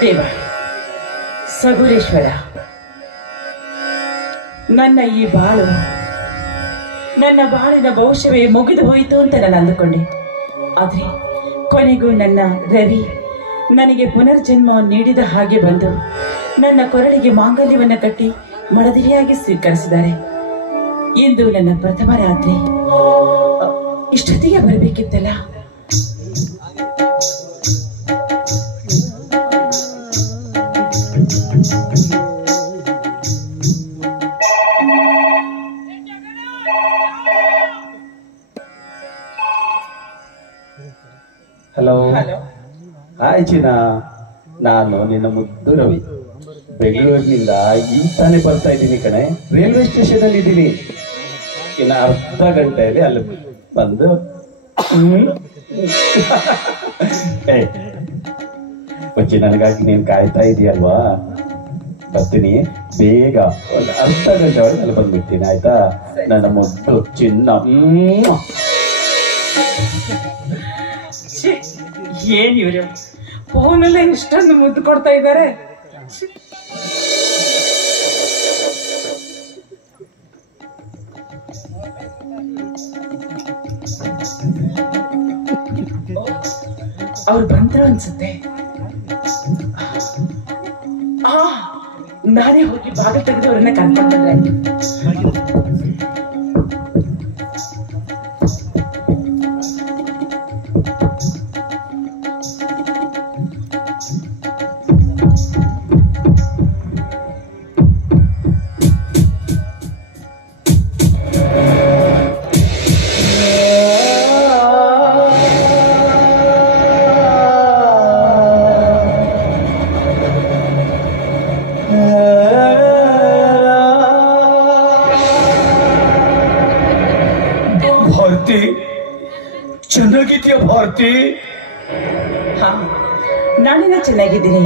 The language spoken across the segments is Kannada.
ದೇವ ಸಗುರೇಶ್ವರ, ನನ್ನ ಈ ಬಾಳು, ನನ್ನ ಬಾಳಿನ ಭವಿಷ್ಯವೇ ಮುಗಿದು ಹೋಯಿತು ಅಂತ ನಾನು ಅಂದುಕೊಂಡೆ. ಆದರೆ ಕೊನೆಗೂ ನನ್ನ ರವಿ ನನಗೆ ಪುನರ್ಜನ್ಮ ನೀಡಿದ ಹಾಗೆ ಬಂದು ನನ್ನ ಕೊರಳಿಗೆ ಮಾಂಗಲ್ಯವನ್ನು ಕಟ್ಟಿ ಮಡದಿಯಾಗಿ ಸ್ವೀಕರಿಸಿದ್ದಾರೆ. ಇಂದು ನನ್ನ ಪ್ರಥಮ ರಾತ್ರಿ. ಇಷ್ಟೊತ್ತಿಗೆ ಬರಬೇಕಿತ್ತಲ್ಲ. ಹಲೋ, ಹಾಯ್ ಚಿನ್ನ. ನಾನು ನಿನ್ನ ಮುದ್ದು ರವಿ. ಬೆಂಗಳೂರಿನಿಂದ ಈಗ ತಾನೇ ಬರ್ತಾ ಇದ್ದೀನಿ ಕಣೆ. ರೈಲ್ವೆ ಸ್ಟೇಷನ್ ಅಲ್ಲಿ ಇದ್ದೀನಿ. ಇನ್ನು ಅರ್ಧ ಗಂಟೆಯಲ್ಲಿ ಅಲ್ಲಿ ಬಂದು ಕೊಚ್ಚಿ ನನಗಾಗಿ ನೀನು ಕಾಯ್ತಾ ಇದೆಯಲ್ವಾ? ಬರ್ತೀನಿ ಬೇಗ. ಒಂದು ಅರ್ಧ ಗಂಟೆ ಒಳಗೆ ಅಲ್ಲಿ ಬಂದ್ಬಿಡ್ತೀನಿ, ಆಯ್ತಾ? ನನ್ನ ಮುದ್ದು ಚಿನ್ನ. ಏನ್ ಇವ್ರು ಫೋನಲ್ಲೇ ಇಷ್ಟೊಂದು ಮುದ್ದು ಕೊಡ್ತಾ ಇದ್ದಾರೆ. ಅವ್ರು ಬಂದ್ರು ಅನ್ಸುತ್ತೆ. ನಾನೇ ಹೋಗಿ ಬಾಗಿಲು ತೆಗೆದು ಅವ್ರನ್ನ ಕರ್ಕೊಂಡು ಬಂದ್ರೆ. ಚೆನ್ನಾಗಿದ್ಯಾ ಭಾರತಿ? ಹಾ, ನಾನಿನ್ನ ಚೆನ್ನಾಗಿದ್ದೀನಿ.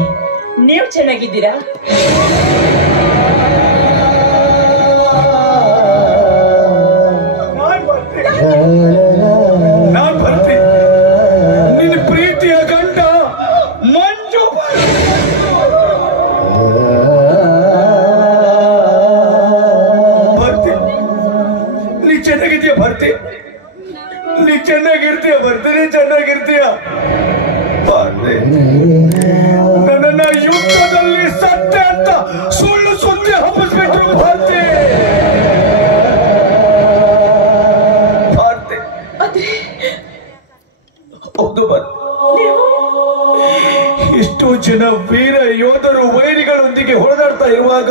ನೀವು ಚೆನ್ನಾಗಿದ್ದೀರಾ? ನಾನ್ ಭಾರತಿ, ನಿನ್ನ ಪ್ರೀತಿಯ ಗಂಡ ಮಂಜು. ಭಾರತಿ, ನೀ ಚೆನ್ನಾಗಿದ್ಯಾ ಭಾರತಿ? ನೀ ಚೆನ್ನಾಗಿರ್ತೀಯ ಬರ್ತೀನಿ, ಚೆನ್ನಾಗಿರ್ತೀಯ. ನನ್ನನ್ನ ಯುದ್ಧದಲ್ಲಿ ಸತ್ಯ ಅಂತ ಸುಳ್ಳು ಸುದ್ದಿ ಹಬ್ಬಿಸ್ಬಿಟ್ರು ಭಾರತಿ. ಭಾರತಿ, ಹೌದು ಭಾರತಿ. ಇಷ್ಟು ಜನ ವೀರ ಯೋಧರು ವೈರಿಗಳೊಂದಿಗೆ ಹೊಡೆದಾಡ್ತಾ ಇರುವಾಗ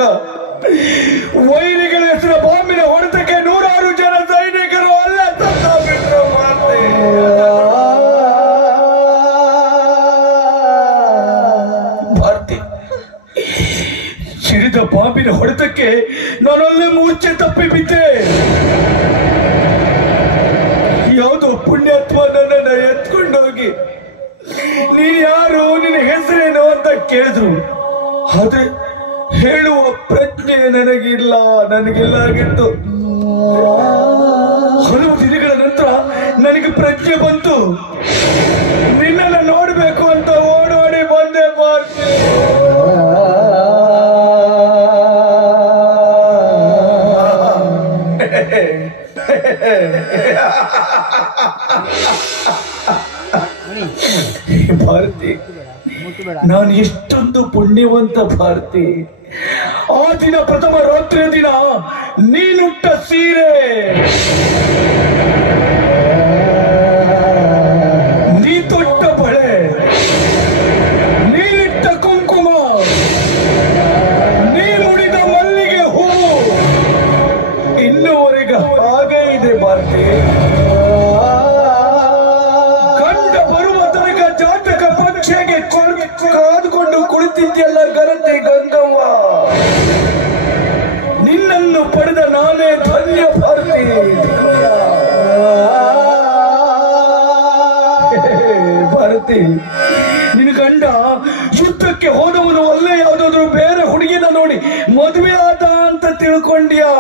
ವೈರಿಗಳ ಹೆಸರ ಬಾಂಬಿನ ಹೊಡೆತಕ್ಕೆ 100 ಜನ ಸೈನಿಕರು ಅಲ್ಲ ಬಿಟ್ರು ಭಾರತಿ. ಭಾರತಿ, ಸಿಡಿದ ಬಾಂಬಿನ ಹೊಡೆತಕ್ಕೆ ನಾನಲ್ಲೇ ಮೂರ್ಛೆ ತಪ್ಪಿ ಬಿದ್ದೆ. ಯಾವುದೋ ಪುಣ್ಯಾತ್ಮ ನನ್ನನ್ನ ಎತ್ಕೊಂಡೋಗಿ ನೀನ್ ಯಾರು, ನಿನ್ನ ಹೆಸರೇನು ಅಂತ ಕೇಳಿದ್ರು. ಆದ್ರೆ ಹೇಳುವ ಪ್ರಜ್ಞೆ ನನಗಿಲ್ಲ ಆಗಿತ್ತು. ಹಲವು ದಿನಗಳ ನಂತರ ನನಗೆ ಪ್ರಜ್ಞೆ ಬಂತು. ನಿನ್ನನ್ನ ನೋಡ್ಬೇಕು ಅಂತ ಓಡೋಡಿ ಬಂದೆ ಭಾರತಿ. ಭಾರತಿ, ನಾನು ಎಷ್ಟೊಂದು ಪುಣ್ಯವಂತ ಭಾರತಿ. ಆ ದಿನ ಪ್ರಥಮ ರಾತ್ರಿಯ ದಿನ ನೀನುಟ್ಟ ಸೀರೆ, ನೀ ತೊಟ್ಟ ಬಳೆ, ನೀನಿಟ್ಟ ಕುಂಕುಮ, ನೀ ಮುಡಿದ ಮಲ್ಲಿಗೆ ಹೂವು, ಮಾಡ್ತಿದ್ಯಲ್ಲ ಗರತಿ ಗಂಗವ್ವ, ನಿನ್ನನ್ನು ಪಡೆದ ನಾನೇ ಧನ್ಯ ಭಾರತಿ. ಭಾರತಿ, ನಿನ್ನ ಗಂಡ ಯುದ್ಧಕ್ಕೆ ಹೋದವನು ಅಲ್ಲೇ ಯಾವುದಾದ್ರು ಬೇರೆ ಹುಡುಗಿನ ನೋಡಿ ಮದುವೆ ಆದ ಅಂತ ತಿಳ್ಕೊಂಡ್ಯಾ?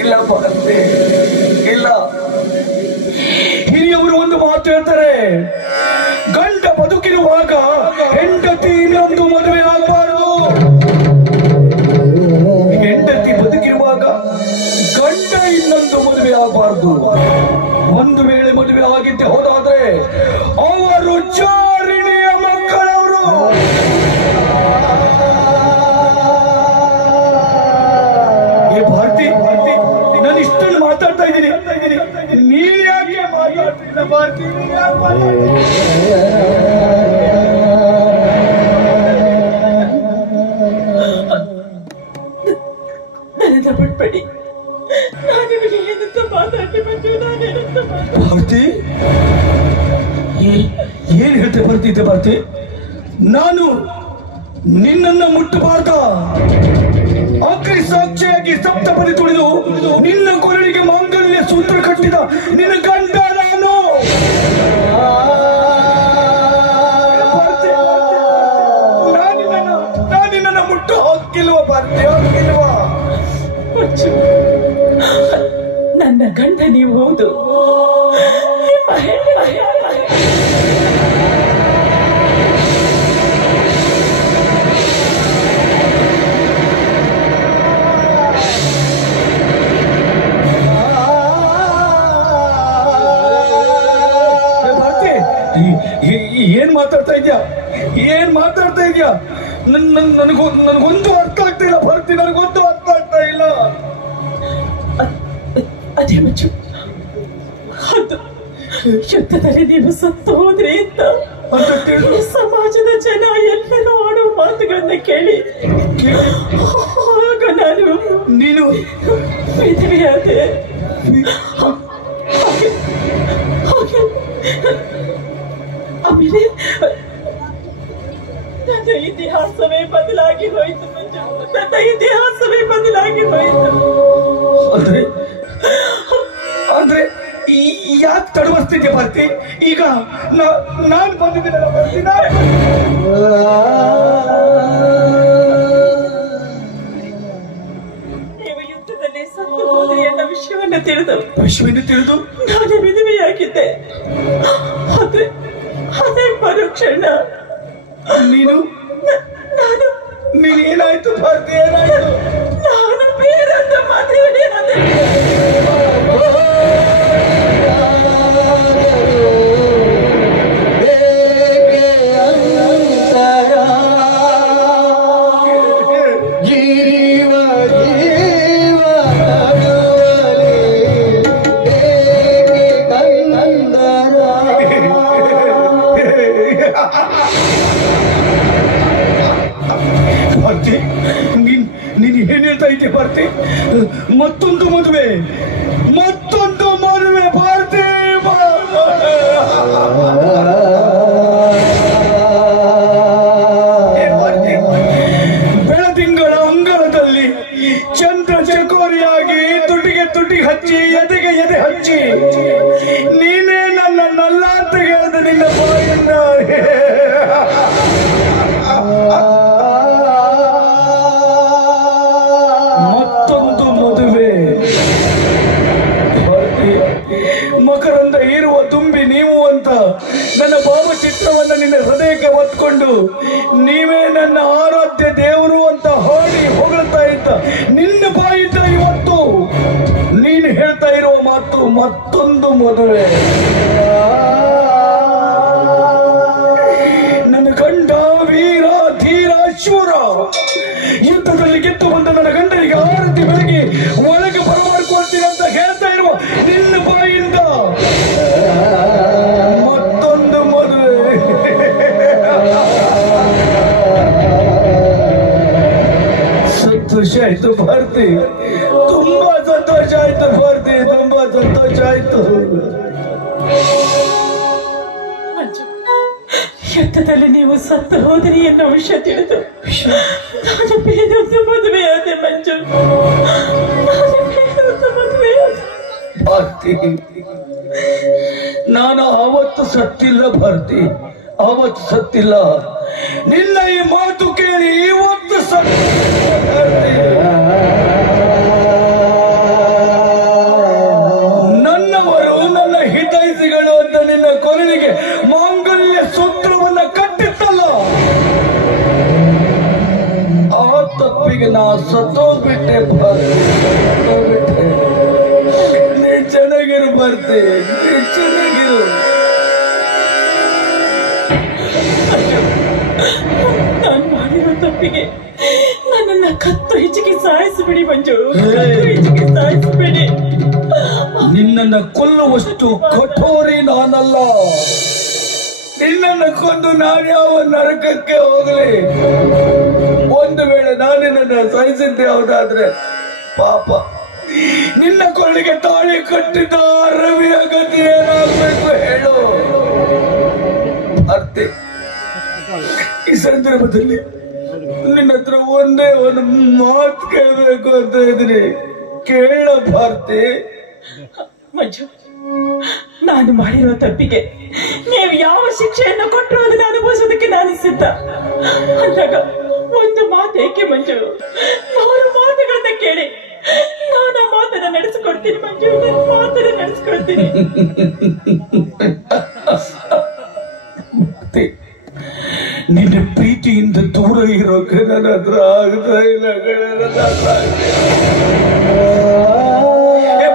ಇಲ್ಲ ಭಾರತಿ, ಇಲ್ಲ. ಹಿರಿಯವರು ಒಂದು ಮಾತು ಹೇಳ್ತಾರೆ, ಗಂಡ ಬದುಕಿರುವಾಗ ಹೆಂಡತಿ ಇನ್ನೊಂದು ಮದುವೆ ಆಗಬಾರದು. ಹೆಂಡತಿ ಬದುಕಿರುವಾಗ ಗಂಡ ಇನ್ನೊಂದು ಮದುವೆ ಆಗಬಾರದು. ಒಂದು ವೇಳೆ ಮದುವೆ ಆಗಿದ್ದೆ ಹೋದಾದ್ರೆ ಅವರು ಚಾರಿಣಿಯ ಮಕ್ಕಳವರು. ಭಾರತಿ, ನಾನು ಇಷ್ಟನ್ನು ಮಾತಾಡ್ತಾ ಇದ್ದೀನಿ, ನೀನ್ ಯಾಕೆ ಮಾತಾಡ್ತಿಲ್ಲ ಭಾರತಿ? ನನ್ನನ್ನು ಬಿಟ್ಬಿಡಿ, ನಾನಿವರಿಗೆ ಏನಂತ ಮಾತಾಡಿ ಬಂದು ನಾನೇನಂತ ಭಾರತಿ, ಏನ್ ಹೇಳ್ತೆ ಬರ್ತಿದ್ದೆ ಭಾರತಿ? ನಾನು ನಿನ್ನನ್ನ ಮುಟ್ಟಬಾರ್ದ? ಅಗ್ನಿ ಸಾಕ್ಷಿಯಾಗಿ ಸಪ್ತಪದಿ ತುಳಿದು ನಿನ್ನ ಕೊರಳಿಗೆ ಮಾಂಗಲ್ಯ ಸೂತ್ರ ಕಟ್ಟಿದ ನಿನ್ನ ಗಂಡ ನಾನು. ನಾನಿನ್ನ ಮುಟ್ಟು ಹೋಗಿಲ್ವ ಭಾರತಿ? ಹೋಗಿಲ್ವಾ? ನನ್ನ ಗಂಡ ನೀವು ಹೌದು. ಏನ್ ಮಾತಾಡ್ತಾ ಇದ್ಯಾ? ಏನ್ ಮಾತಾಡ್ತಾ ಇದ್ಯಾ? ನನಗೊಂದು ಅರ್ಥ ಆಗ್ತಾ ಇಲ್ಲ ಭಾರತಿ, ನನಗೊಂದು ಅರ್ಥ ಆಗ್ತಾ ಇಲ್ಲ. ಅದೇ ಮಂಜು, ಅದು ಯುದ್ಧದಲ್ಲಿ ನೀವು ಸತ್ತು ಹೋದ್ರಿ ಅಂತ ಸಮಾಜದ ಜನ ಎಲ್ಲರೂ ಆಡುವ ಮಾತುಗಳನ್ನ ಕೇಳಿ ಆಗ ನೀನು ವಿಧವೆಯಾದೆ. ಆಮೇಲೆ ನನ್ನ ಇತಿಹಾಸವೇ ಬದಲಾಗಿ ಹೋಯಿತು ಮಂಜು, ನನ್ನ ಇತಿಹಾಸವೇ ಬದಲಾಗಿ ಹೋಯಿತು. ಅಂದ್ರೆ ಯಾಕೆ ತಡವರ್ತಿದ್ದೆ ಭಾರತಿ? ಈಗ ನಾನು ಬಂದಿದ್ದೀನಲ್ಲ ಭಾರತಿ, ನೀವು ಯುದ್ಧದಲ್ಲಿ ಸತ್ತು ಹೋದ್ರಿ ಅನ್ನೋ ವಿಷಯವನ್ನು ತಿಳಿದು ನಾನು ವಿಧವೆಯಾಗಿದ್ದೆ. ಆದ್ರೆ ಅದೇ ಮರುಕ್ಷಣ ನೀನೇನಾಯ್ತು ಭಾರತಿ? ಏನಾಯ್ತು? ನಾನು ಬೇರೆಂತ ಮದುವೆ ನೀನು ಏನ್ ಹೇಳ್ತಾ ಇದ್ದೆ ಭಾರತಿ? ಮತ್ತೊಂದು ಮದುವೆ ಭಾರತಿ. ಬೆಳದಿಂಗಳ ಅಂಗಳದಲ್ಲಿ ಚಂದ್ರ ಚಕೋರಿಯಾಗಿ ತುಟಿಗೆ ಹಚ್ಚಿ ಎದೆಗೆ ಎದೆ ಹಚ್ಚಿ ನೀನೇ ನನ್ನಲ್ಲ ಅಂತ ಹೇಳಿದ ನಿನ್ನ ಬಾಯಿಂದ. ಮತ್ತೊಂದು ಮದುವೆ ಮಕರಂದ ಇರುವ ತುಂಬಿ ನೀವು ಅಂತ ನನ್ನ ಭಾವಚಿತ್ರವನ್ನ ನಿನ್ನ ಹೃದಯಕ್ಕೆ ಹೊತ್ಕೊಂಡು ನೀವೇ ನನ್ನ ಆರಾಧ್ಯ ದೇವರು ಅಂತ ಹಾಡಿ ಹೊಗಳ್ತಾ ಇದ್ದ ನಿನ್ನ ಬಾಯಿಂದ ಇವತ್ತು ನೀನು ಹೇಳ್ತಾ ಇರುವ ಮಾತು ಮತ್ತೊಂದು ಮದುವೆ. ನನ್ನ ಗಂಡ ವೀರ ಧೀರ ಶೂರ, ಯುದ್ಧದಲ್ಲಿ ಗೆದ್ದು ಬಂದ ನನ್ನ ಗಂಡನಿಗೆ ಆರತಿ ಬೆಳಗ್ಗೆ ಒಳಗೆ ಬರಮಾಡ್ಕೊಳ್ತೀನಿ ಅಂತ ಹೇಳ್ತಾ ಇರುವ ನಿನ್ನ ಬಾಯಿಂದ ಮತ್ತೊಂದು ಮದುವೆ. ಸಂತೋಷ ಆಯ್ತು ಭಾರತಿ, ತುಂಬಾ ಸಂತೋಷ ಆಯ್ತು ಭಾರತಿ, ತುಂಬಾ ಸಂತೋಷ ಆಯ್ತು. ಮಂಜು, ಯುದ್ಧದಲ್ಲಿ ನೀವು ಸತ್ತು ಹೋದಿರಿ ಎನ್ನೋ ವಿಷಯ ತಿಳಿದು ನಾನು ಬೇರೊಂದು ಮದುವೆಯಾದೆ ಮಂಜು. ಭಾರತಿ, ನಾನು ಆವತ್ತು ಸತ್ತಿಲ್ಲ ಭಾರತಿ, ಆವತ್ತು ಸತ್ತಿಲ್ಲ. ನಿನ್ನ ಈ ಮಾತು ಕೇಳಿ ಇವತ್ತು ನನ್ನವರು ನನ್ನ ಹಿತೈಷಿಗಳು ಅಂತ ನಿನ್ನ ಕೊರಳಿಗೆ ಮಾಂಗಲ್ಯ ಸೂತ್ರವನ್ನ ಕಟ್ಟಿತ್ತಲ್ಲ, ಆ ತಪ್ಪಿಗೆ ನಾ ಸತ್ತೋಗ್ಬಿಟ್ಟೆ ಭಾರತಿ, ಸತ್ತೋಗ್ಬಿಟ್ಟೆ. ನೀ ಚೆನ್ನಾಗಿರು ಭಾರತಿ, ನೀ ಚೆನ್ನಾಗಿರು. ನಾನು ಮಾಡಿರೋ ತಪ್ಪಿಗೆ ನನ್ನನ್ನ ಕತ್ತು ಹೆಚ್ಚಿಗೆ ಸಾಯಿಸಬೇಡಿ ಮಂಜು, ಕತ್ತು ಹೆಚ್ಚಿಗೆ ಸಾಯಿಸಬೇಡಿ. ನಿನ್ನನ್ನ ಕೊಲ್ಲುವಷ್ಟು ಕಠೋರಿ ನಾನಲ್ಲ. ನಿನ್ನನ್ನು ಕೊಂದು ನಾನ್ಯಾವ ನರಕಕ್ಕೆ ಹೋಗಲಿ. ಒಂದು ವೇಳೆ ನಾನಿನ್ನ ಸಹಿಸಿದ್ದೆ ಹೌದಾದ್ರೆ ಪಾಪ ನಿನ್ನ ಕೊಳ್ಳಿಗೆ ತಾಳಿ ಕಟ್ಟಿದ್ದ ರವಿಯ ಗತಿ ಏನಾಗಬೇಕು ಹೇಳು ಅರ್ತೆ. ಈ ಸಂದರ್ಭದಲ್ಲಿ ನಿನ್ನ ಹತ್ರ ಒಂದೇ ಒಂದು ಮಾತು ಕೇಳಬೇಕು ಅಂತ ಇದ್ದೀನಿ, ಕೇಳ ಭಾರತಿ. ಮಂಜು, ನಾನು ಮಾಡಿರುವ ತಪ್ಪಿಗೆ ನೀವು ಯಾವ ಶಿಕ್ಷೆಯನ್ನು ಕೊಟ್ಟರು ಅದನ್ನು ಅನುಭವಿಸೋದಕ್ಕೆ ನಾನು ಸಿದ್ಧ. ಅಂದಾಗ ಒಂದು ಮಾತು ಏಕೆ ಮಂಜು, 100 ಮಾತುಗಳನ್ನ ಕೇಳಿ ನಾನು ಆ ಮಾತನ್ನ ನಡೆಸಿಕೊಡ್ತೀನಿ ಮಂಜು, ನನ್ನ ಮಾತನ್ನ ನಡೆಸಿಕೊಡ್ತೀನಿ. ನಿನ್ನ ಪ್ರೀತಿಯಿಂದ ದೂರ ಇರೋಕೆ ನನ್ನ ಹತ್ರ ಆಗ್ತಾ ಇಲ್ಲ.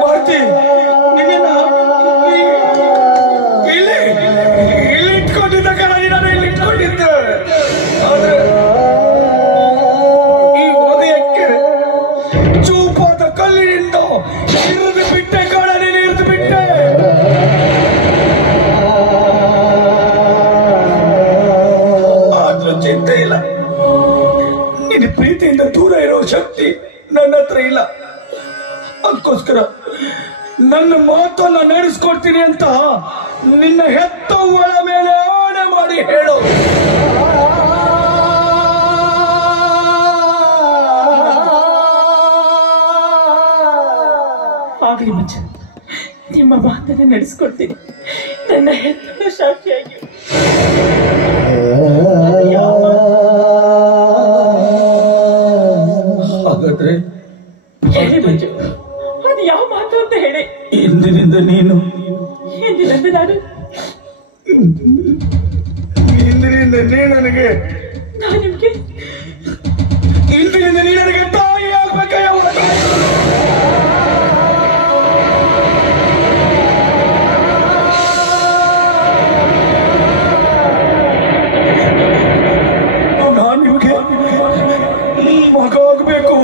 ಭಾರತಿ, ಇಲ್ಲಿ ಇಟ್ಕೊಂಡಿದ್ದ ಕಣ, ನಾನು ಇಲ್ಲಿ ಇಟ್ಕೊಂಡಿದ್ದೆ. ಆದ್ರೆ ಈ ಹೃದಯಕ್ಕೆ ಚೂಪಾದ ಕಲ್ಲಿನಿಂದ ಇರಿದು ಬಿಟ್ಟೆ ಕಣ, ನೀನು ಇರಿದು ಬಿಟ್ಟೆ. ಆದ್ರೂ ಚಿಂತೆ ಇಲ್ಲ, ನಿನ್ನ ಪ್ರೀತಿಯಿಂದ ದೂರ ಇರೋ ಶಕ್ತಿ ನನ್ನ ಹತ್ರ ಇಲ್ಲ. ಅದಕ್ಕೋಸ್ಕರ ನನ್ನ ಮಾತನ್ನ ನಡೆಸ್ಕೊಡ್ತೀನಿ ಅಂತ ನಿನ್ನ ಹೆತ್ತವಳ ಮೇಲೆ ಆಣೆ ಮಾಡಿ ಹೇಳು. ಆಗಲಿ ಮಂಜು, ನಿಮ್ಮ ಮಾತನ್ನ ನಡೆಸ್ಕೊಡ್ತೀನಿ, ನನ್ನ ಹೆತ್ತದ ಸಾಕ್ಷಿಯಾಗಿ. ಹಾಗಾದ್ರೆ ಹೇಳಿ ಮಂಜು, ಅದು ಯಾವ ಮಾತು ಅಂತ ಹೇಳಿ. ಇಂದಿನಿಂದ ನೀನು ಎಂದಿನಂತೆ ನಾನು ಇಂದಿನಿಂದ ನೀ ನನಗೆ ನಾನು ನಿಮ್ಗೆ ಇಂದಿನಿಂದ ನೀ ನನಗೆ ತಾಯಿ ಆಗ್ಬೇಕಯ್ಯ. ನಾನು ನಿಮ್ಗೆ ಮಗ ಆಗ್ಬೇಕು.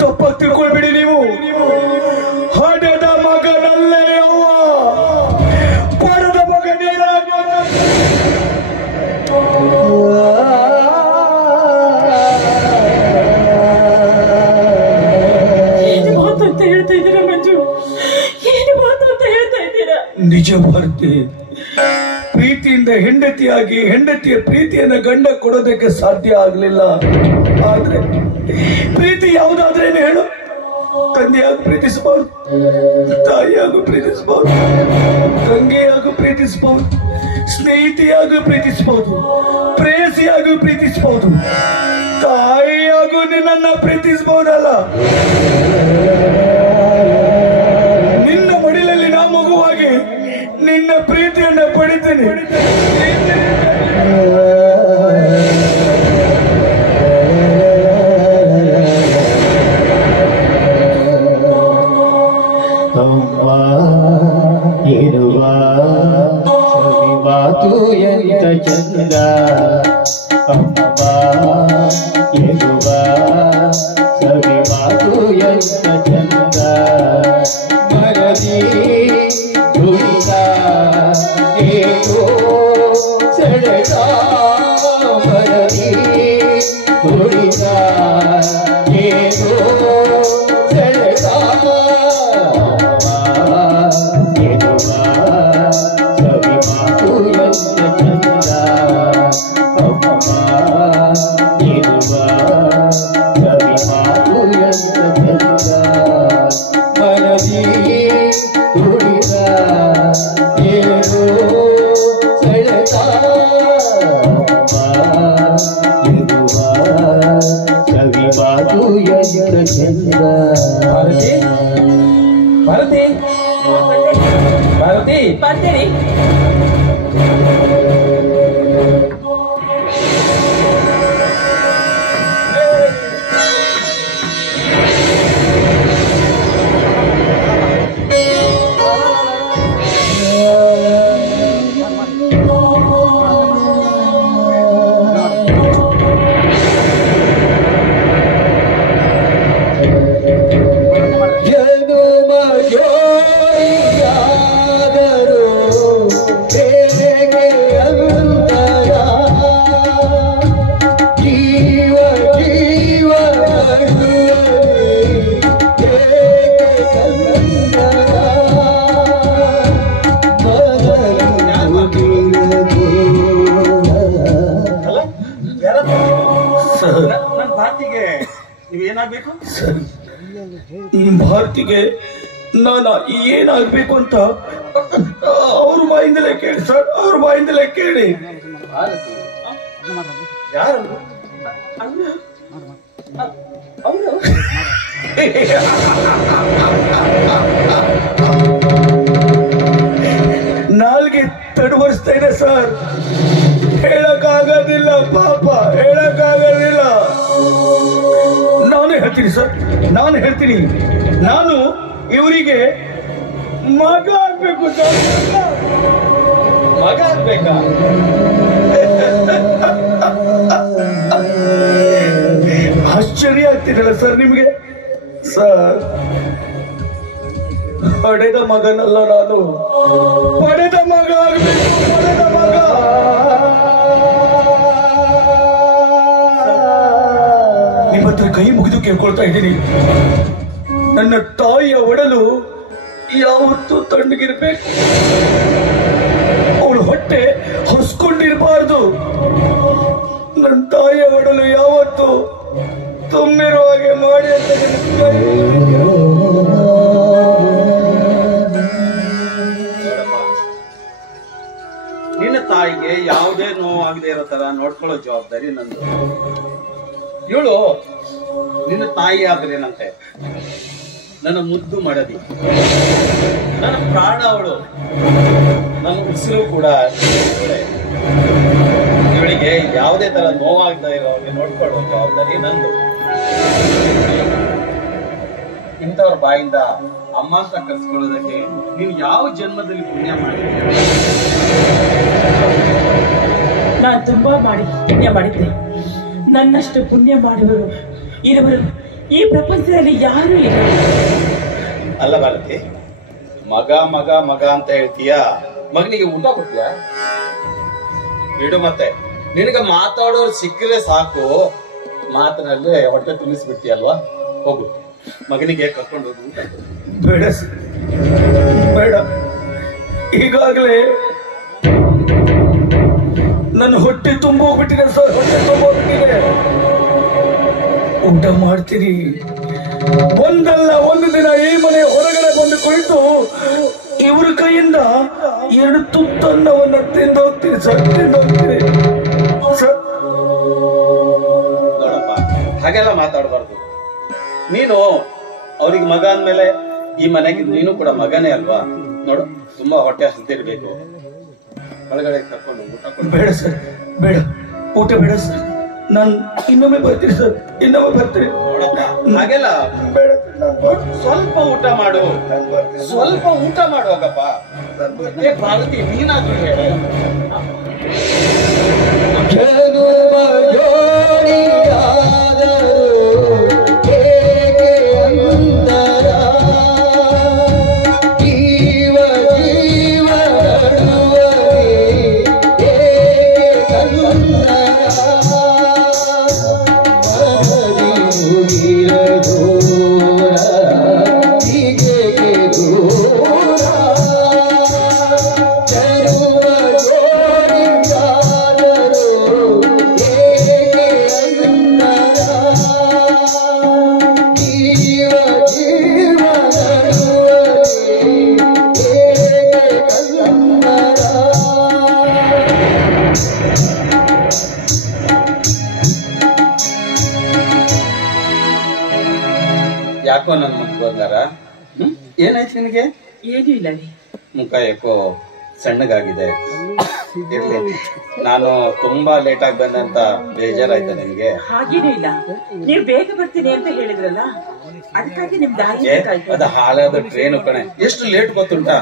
ತಪ್ಪ ತಿಳ್ಕೊಳ್ಬೇಡಿ ನೀವು. ಹಡೆದ ಮಗನಲ್ಲೇ ಅವ್ವ, ಪಡೆದ ಮಗನೇ ಏನು ಮಾತು ಅಂತ ಹೇಳ್ತಾ ಇದ್ದೀರಾ ಮಂಜು, ಏನು ಮಾತು ಅಂತ ಹೇಳ್ತಾ ಇದ್ದೀರಾ? ನಿಜ ಭಾರತಿ, ಪ್ರೀತಿಯಿಂದ ಹೆಂಡತಿಯಾಗಿ ಹೆಂಡತಿಯ ಪ್ರೀತಿಯನ್ನ ಗಂಡ ಕೊಡೋದಕ್ಕೆ ಸಾಧ್ಯ ಆಗ್ಲಿಲ್ಲ. ಆದ್ರೆ ಪ್ರೀತಿ ಯಾವುದಾದ್ರೇನು ಹೇಳು, ತಂದೆಯಾಗಿ ಪ್ರೀತಿಸಬಹುದು, ತಾಯಿಯಾಗೂ ಪ್ರೀತಿಸಬಹುದು, ತಂಗಿಯಾಗೂ ಪ್ರೀತಿಸಬಹುದು, ಸ್ನೇಹಿತಿಯಾಗೂ ಪ್ರೀತಿಸಬಹುದು, ಪ್ರೇಯಸಿಯಾಗೂ ಪ್ರೀತಿಸಬಹುದು, ತಾಯಿಯಾಗೂ ನಿನ್ನನ್ನ ಪ್ರೀತಿಸಬಹುದಲ್ಲ. ನಿನ್ನ ಮಡಿಲಲ್ಲಿ ನಾ ಮಗುವಾಗಿ ನಿನ್ನ ಪ್ರೀತಿಯನ್ನ ಪಡಿತೀನಿ. ಇರುವ ಸವಿ ಮಾತು ಎಂತ ಚಂದ, ಅಮ್ಮ ಇರುವ ಸವಿ ಮಾತು ಎಂತ ಚಂದ. ಮರದಿ ದುಡಿದ ಏಕೋ ಸೆಳೆದ, ಮರದಿ ದುಡಿದ ಏಕೋ ಸೆಳೆದ. ಸವಿ ಮಾತು ಎಂತ ಚಂದ. ಭಾರತಿ ಭಾರತಿ ಭಾರತಿ ಬರ್ತೀರಿ. ಭಾರತಿಗೆ ನಾನು ಏನಾಗ್ಬೇಕು ಅಂತ ಅವ್ರ ಬಾಯಿಂದಲೇ ಕೇಳಿ ಸರ್, ಅವ್ರ ಬಾಯಿಂದಲೇ ಕೇಳಿ. ಯಾರು ನಾಲ್ಗೆ ತಡವರಿಸ್ತಾ ಇದೆ ಸರ್, ಹೇಳಕ್ಕಾಗೋದಿಲ್ಲ ಪಾಪ, ಹೇಳಕ್ಕಾಗೋದಿಲ್ಲ. ನಾನೇ ಹೇಳ್ತೀನಿ ಸರ್, ನಾನು ಹೇಳ್ತೀನಿ. ನಾನು ಇವರಿಗೆ ಮಗ ಆಗ್ಬೇಕು ಸರ್. ಮಗ ಆಗ್ಬೇಕಾ? ಆಶ್ಚರ್ಯ ಆಗ್ತಿದಲ್ಲ ಸರ್ ನಿಮ್ಗೆ? ಸರ್, ಪಡೆದ ಮಗನಲ್ಲ ನಾನು, ಪಡೆದ ಮಗ ಆಗ್ಬೇಕು, ಪಡೆದ ಮಗ. ನಿಮ್ಮ ಹತ್ರ ಕೈ ಮುಗಿದು ಕೇಳ್ಕೊಳ್ತಾ ಇದ್ದೀನಿ, ನನ್ನ ತಾಯಿಯ ಒಡಲು ಯಾವತ್ತೂ ತಣ್ಣಗಿರ್ಬೇಕು, ಅವಳು ಹೊಟ್ಟೆ ಹೊಸ್ಕೊಂಡಿರ್ಬಾರ್ದು. ನನ್ನ ತಾಯಿಯ ಒಡಲು ಯಾವತ್ತು ತುಂಬಿರುವ ಹಾಗೆ ಮಾಡಿ ಅಂತ ನಿನ್ನ ತಾಯಿಗೆ ಯಾವುದೇ ನೋವು ಆಗದೆ ಇರೋ ತರ ನೋಡ್ಕೊಳ್ಳೋ ಜವಾಬ್ದಾರಿ ನಂದು. ಇವಳು ನಿನ್ನ ತಾಯಿ ಆದ್ರೇನಂತೆ ನನ್ನ ಮುದ್ದು ಮಡದಿ, ನನ್ನ ಪ್ರಾಣ ಅವಳು, ನನ್ನ ಉಸಿರು ಕೂಡ ಇವಳಿಗೆ ಯಾವುದೇ ತರ ನೋವಾಗ್ತಾ ಇರೋ ಹಾಗೆ ನೋಡ್ಕೊಳ್ಳೋ ಜವಾಬ್ದಾರಿ ನಂದು. ಇಂಥವ್ರ ಬಾಯಿಂದ ಅಮ್ಮ ಅಂತ ಕರ್ಸ್ಕೊಳ್ಳೋದಕ್ಕೆ ನೀನು ಯಾವ ಜನ್ಮದಲ್ಲಿ ಪುಣ್ಯ ಮಾಡಿದ್ದೀಯ? ನಾನು ತುಂಬಾ ಪುಣ್ಯ ಮಾಡಿದ್ದೆ. ನನ್ನಷ್ಟು ಪುಣ್ಯ ಮಾಡುವರು ಇರುವರು ಈ ಪ್ರಪಂಚದಲ್ಲಿ ಯಾರೂ ಇಲ್ಲ. ಅಲ್ಲ ಭಾರತಿ, ಮಗ ಮಗ ಮಗ ಅಂತ ಹೇಳ್ತೀಯ, ಮಗನಿಗೆ ಊಟ ಕೊಡ್ತೀಯ? ಬಿಡು, ಮತ್ತೆ ನಿನಗೆ ಮಾತಾಡೋರು ಸಿಕ್ಕರೆ ಸಾಕು, ಮಾತಿನಲ್ಲೇ ಹೊಟ್ಟೆ ತುಂಬಿಸ್ಬಿಡ್ತೀಯಲ್ವಾ? ಹೋಗು, ಮಗನಿಗೆ ಕರ್ಕೊಂಡು ಹೋಗು. ಊಟ ಕೊಡು. ಬೇಡ ಸರ್, ಬೇಡ. ಈಗಾಗಲೇ ನನ್ನ ಹೊಟ್ಟೆ ತುಂಬೋಗ್ಬಿಟ್ಟಿದೆ ಸರ್, ಹೊಟ್ಟೆ ತುಂಬೋಗ್ಬಿಟ್ಟಿದೆ. ಊಟ ಮಾಡ್ತೀನಿ, ಒಂದಲ್ಲ ಒಂದು ದಿನ ಈ ಮನೆ ಹೊರಗಡೆ ಬಂದು ಕುಳಿತು ಇವ್ರ ಕೈಯಿಂದ 2 ತುತ್ತನ್ನವನ್ನ ತಿಂದೋಗ್ತೀನಿ ಸರ್, ತಿಂದೋಗ್ತೀನಿ ಸರ್. ನೋಡಪ್ಪ, ಹಾಗೆಲ್ಲ ಮಾತಾಡಬಾರ್ದು. ನೀನು ಅವ್ರಿಗೆ ಮಗ ಅಂದ್ಮೇಲೆ ಈ ಮನೆಗೆ ನೀನು ಕೂಡ ಮಗನೇ ಅಲ್ವಾ? ನೋಡು, ತುಂಬಾ ಹೊಟ್ಟೆ ಹಸಿದಿರ್ಬೇಕು, ಒಳಗಡೆ ಕರ್ಕೊಂಡು ಊಟ ಕೊಡು. ಬೇಡ ಸರ್, ಬೇಡ, ಊಟ ಬೇಡ ಸರ್. ನಾನು ಇನ್ನೊಮ್ಮೆ ಬರ್ತೀನಿ ಸರ್, ಇನ್ನೊಮ್ಮೆ ಬರ್ತೀನಿ. ನೋಡಪ್ಪ, ಹಾಗೆಲ್ಲ ಬೇಡ, ಸ್ವಲ್ಪ ಊಟ ಮಾಡು, ಸ್ವಲ್ಪ ಊಟ ಮಾಡುವಾಗಪ್ಪ. ಭಾರತಿ, ನೀನಾದ್ರೂ ಹೇಳ. ಯಾಕೋ ನನ್ ಮುಖ ಬಂಗಾರ? ಏನಾಯ್ತು ನಿನಗೆ? ಏನೂ ಇಲ್ಲ ರೀ. ಮುಖ ಯಾಕೋ ಸಣ್ಣಗಾಗಿದೆ. ಇರ್ಲಿ, ನಾನು ತುಂಬಾ ಲೇಟ್ ಆಗಿ ಬಂದೆ ಅಂತ ಬೇಜಾರಾಯ್ತಾ ನಿನ್ಗೆ? ಹಾಗೇನೂ ಇಲ್ಲ, ನೀವು ಬೇಗ ಬರ್ತೀನಿ ಅಂತ ಹೇಳಿದ್ರಲ್ಲ, ಅದಕ್ಕಾಗಿ ನಿಮ್ ದಾರಿ ಅದ ಹಾಳಾದ ಟ್ರೈನ್ ಕಣೆ. ಎಷ್ಟು ಲೇಟ್ ಗೊತ್ತುಂಟಾ?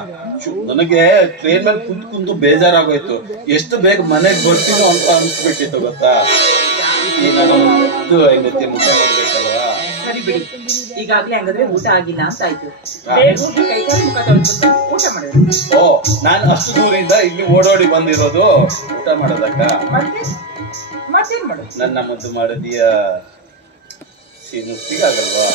ನನಗೆ ಟ್ರೈನ್ ಮೇಲೆ ಕುಂತು ಬೇಜಾರಾಗೋಯ್ತು. ಎಷ್ಟು ಬೇಗ ಮನೆಗ್ ಬರ್ತೀನೋ ಅಂತ ಅನ್ಸ್ಬಿಟ್ಟಿತ್ತು ಗೊತ್ತಾ? ಈ ನನ್ನ ಹೆಂಡತಿ ಮುಖ ನೋಡ್ಬೇಕಲ್ವಾ? ಸರಿ ಬಿಡಿ, ಈಗಾಗ್ಲೇ ಹಂಗಾದ್ರೆ ಊಟ ಆಗಿಲ್ಲ ಅಂತ ಆಯ್ತು. ಬೇಗ ಹೋಗಿ ಕೈಕಾಲು ಮುಖ ತೊಳ್ಕೊಂಡು ಊಟ ಮಾಡೋದು. ಓ, ನಾನು ಅಷ್ಟು ದೂರಿಂದ ಇಲ್ಲಿ ಓಡೋಡಿ ಬಂದಿರೋದು ಊಟ ಮಾಡೋದಕ್ಕ? ಮತ್ತೇನ್ ಮಾಡೋದು? ನನ್ನ ಮುದ್ದು ಮಾಡದಿಯ ಮುಕ್ತಿಗಾಗಲ್ವಾ?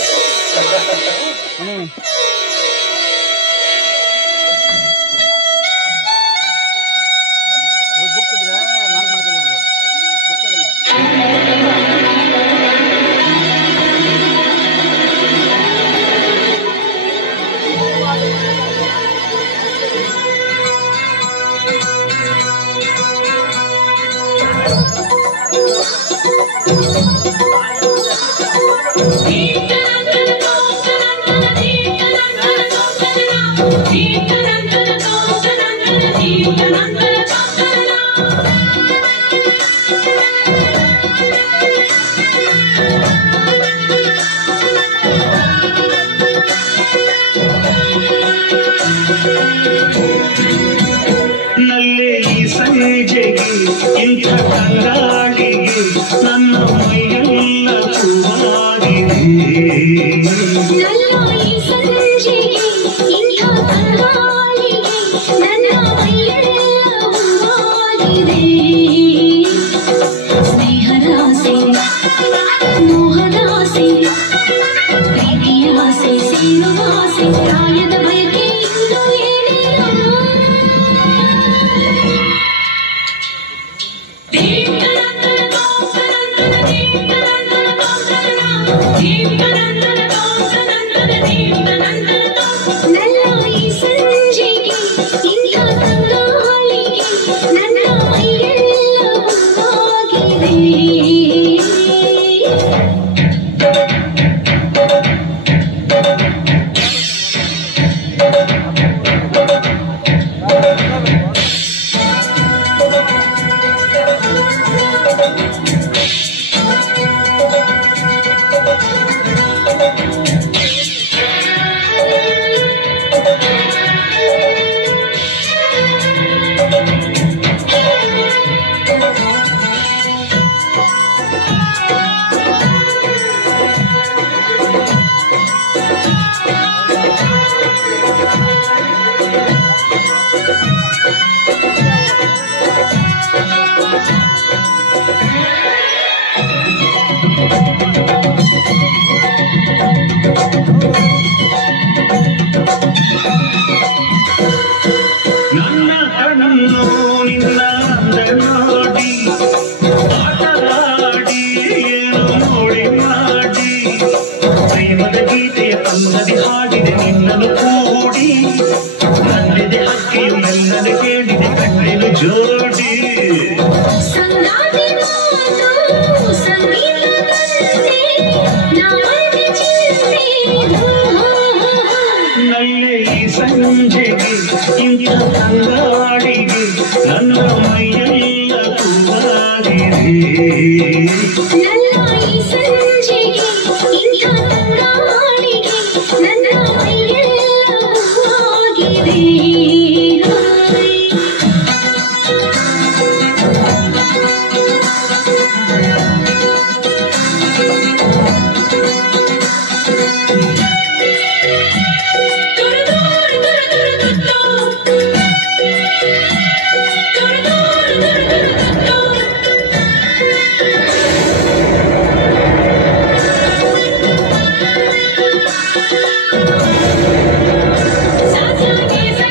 Sa sa ni sa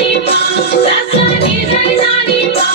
ni pa, sa sa ni sa ni pa.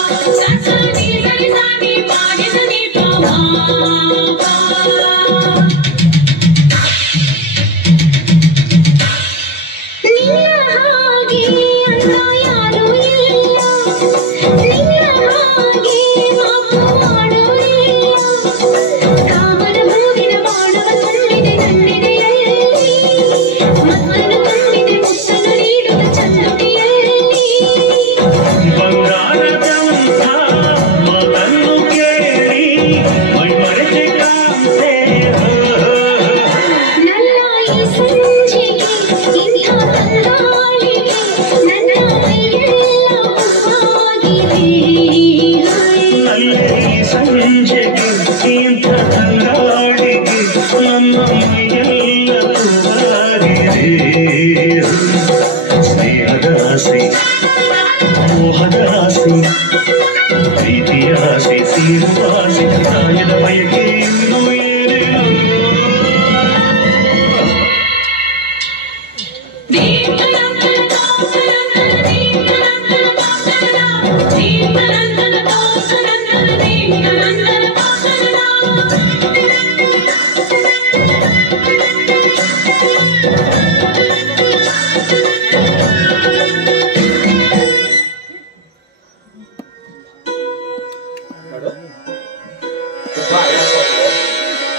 ಪ್ರೀತಿಯಾಸೆ ಸೇರುವಾಸೆ ಕಾಯದ ಬಯಕೆ ಇನ್ನೂ ಏನೇನೋ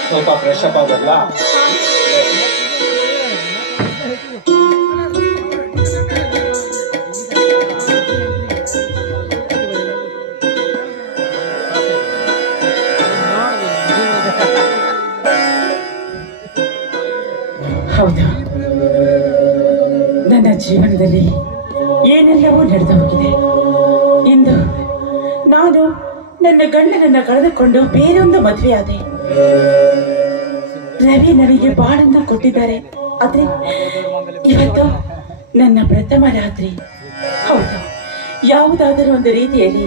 ಸ್ವಲ್ಪ ಫ್ರೆಶ್ ಅಪ್ ಆಗಲ್ಲ. ಹೌದು, ನನ್ನ ಜೀವನದಲ್ಲಿ ಏನೆಲ್ಲವೂ ನಡೆದು ಹೋಗಿದೆ. ಇಂದು ನಾನು ನನ್ನ ಗಂಡನನ್ನ ಕಳೆದುಕೊಂಡು ಬೇರೊಂದು ಮದುವೆಯಾದೆ. ರವಿ ನನಗೆ ಬಾಳನ್ನ ಕೊಟ್ಟಿದ್ದಾರೆ. ಆದ್ರೆ ಇವತ್ತು ನನ್ನ ಪ್ರಥಮ ರಾತ್ರಿ. ಹೌದು, ಯಾವುದಾದರೂ ಒಂದು ರೀತಿಯಲ್ಲಿ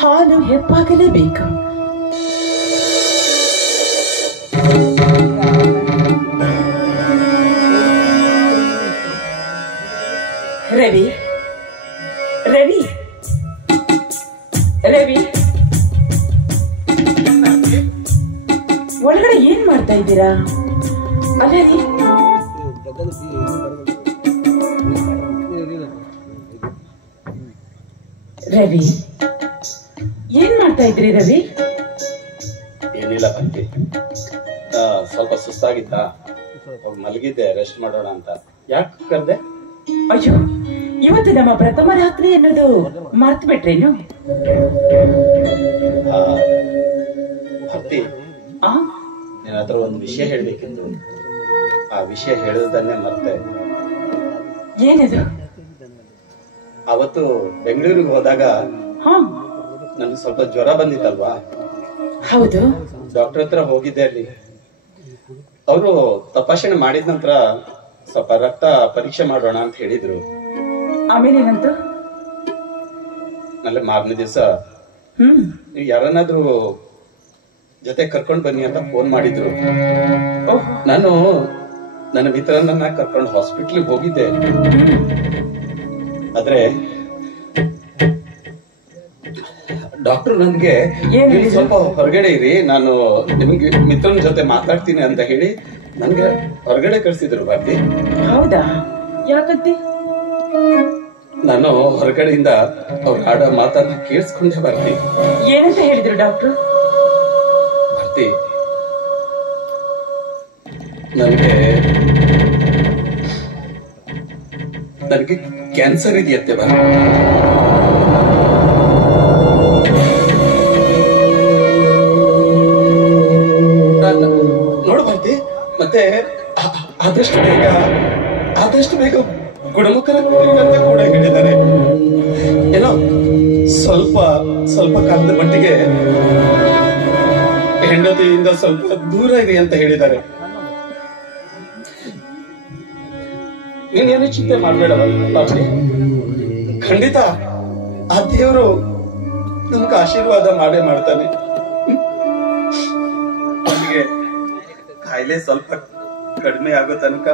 ಹಾಲು ಹೆಪ್ಪಾಗಲೇಬೇಕು. ರವಿ, ರವಿ, ರವಿ, ಒಳಗಡೆ ಏನ್ ಮಾಡ್ತಾ ಇದ್ದೀರಾ? ಅಲ್ಲ ರೀ, ರವಿ, ಏನ್ ಮಾಡ್ತಾ ಇದ್ರಿ ರವಿ? ಏನಿಲ್ಲ ಬಂತಿ, ಸ್ವಲ್ಪ ಸುಸ್ತಾಗಿತ್ತ, ಮಲಗಿದ್ದೆ, ರೆಸ್ಟ್ ಮಾಡೋಣ ಅಂತ. ಯಾಕೆ ಕರ್ದೆ? ಅಯ್ಯೋ, ಇವತ್ತು ನಮ್ಮ ಪ್ರಥಮ ರಾತ್ರಿ ಅನ್ನೋದು ಮರ್ತು ಬಿಟ್ರೇನು? ಭಕ್ತಿ, ನಿನ್ನ ಹತ್ರ ಒಂದು ವಿಷಯ ಹೇಳ್ಬೇಕಿತ್ತು. ಆ ವಿಷಯ ಹೇಳೋದನ್ನೇ ಮತ್ತೆ. ಏನದು? ಅವತ್ತು ಬೆಂಗಳೂರಿಗೆ ಹೋದಾಗ ನನ್ಗೆ ಸ್ವಲ್ಪ ಜ್ವರ ಬಂದಿತ್ತಲ್ವಾ? ಹೌದು. ಡಾಕ್ಟರ್ ಹತ್ರ ಹೋಗಿದ್ದೆ. ಅಲ್ಲಿ ಅವರು ತಪಾಸಣೆ ಮಾಡಿದ ನಂತರ ಸ್ವಲ್ಪ ರಕ್ತ ಪರೀಕ್ಷೆ ಮಾಡೋಣ ಅಂತ ಹೇಳಿದ್ರು. ಆಮೇಲೆ ಏನಂತ? ನಲ್ಲ ಮಾರನೇ ದಿವಸ ನೀವು ಯಾರನ್ನಾದ್ರೂ ಜೊತೆ ಕರ್ಕೊಂಡ್ ಬನ್ನಿ ಅಂತ ಫೋನ್ ಮಾಡಿದ್ರು. ನಾನು ನನ್ನ ಮಿತ್ರನನ್ನ ಕರ್ಕೊಂಡು ಹಾಸ್ಪಿಟ್ಲಿಗೆ ಹೋಗಿದ್ದೆ. ಆದ್ರೆ ಡಾಕ್ಟರ್ ನನ್ಗೆ ಸ್ವಲ್ಪ ಹೊರಗಡೆ ಇರಿ, ನಾನು ನಿಮ್ಗೆ ಮಿತ್ರನ ಜೊತೆ ಮಾತಾಡ್ತೀನಿ ಅಂತ ಹೇಳಿ ನನ್ಗೆ ಹೊರಗಡೆ ಕಳ್ಸಿದ್ರು. ಭಾರತಿ, ಹೌದಾ? ಯಾಕಂತೆ? ನಾನು ಹೊರಗಡೆಯಿಂದ ಅವ್ರ ಆಡೋ ಮಾತನ್ನ ಕೇಳಿಸ್ಕೊಂಡೆ. ಭಾರತಿ, ಏನಂತ ಹೇಳಿದ್ರು ಡಾಕ್ಟ್ರು? ಭಾರತಿ, ನನಗೆ ಕ್ಯಾನ್ಸರ್ ಇದೆಯಂತೆ. ನೋಡು ಭಾರತಿ, ಮತ್ತೆ ಆದಷ್ಟು ಬೇಗ ಗುಣಮುಖರಾಗ್ತೀವಿ ಅಂತ ಕೂಡ ಹೇಳಿದ್ದಾರೆ. ಏನೋ ಸ್ವಲ್ಪ ಕಾಲದ ಮಟ್ಟಿಗೆ ಹೆಂಡತಿಯಿಂದ ಸ್ವಲ್ಪ ದೂರ ಇದೆ ಅಂತ ಹೇಳಿದ್ದಾರೆ. ನೀನೇನು ಚಿಂತೆ ಮಾಡಬೇಡ ಭಾರತಿ, ಖಂಡಿತ ಆ ದೇವರು ನಮ್ಗೆ ಆಶೀರ್ವಾದ ಮಾಡೇ ಮಾಡ್ತಾನೆ. ನನಗೆ ಕಾಯಿಲೆ ಸ್ವಲ್ಪ ಕಡಿಮೆ ಆಗೋ ತನಕ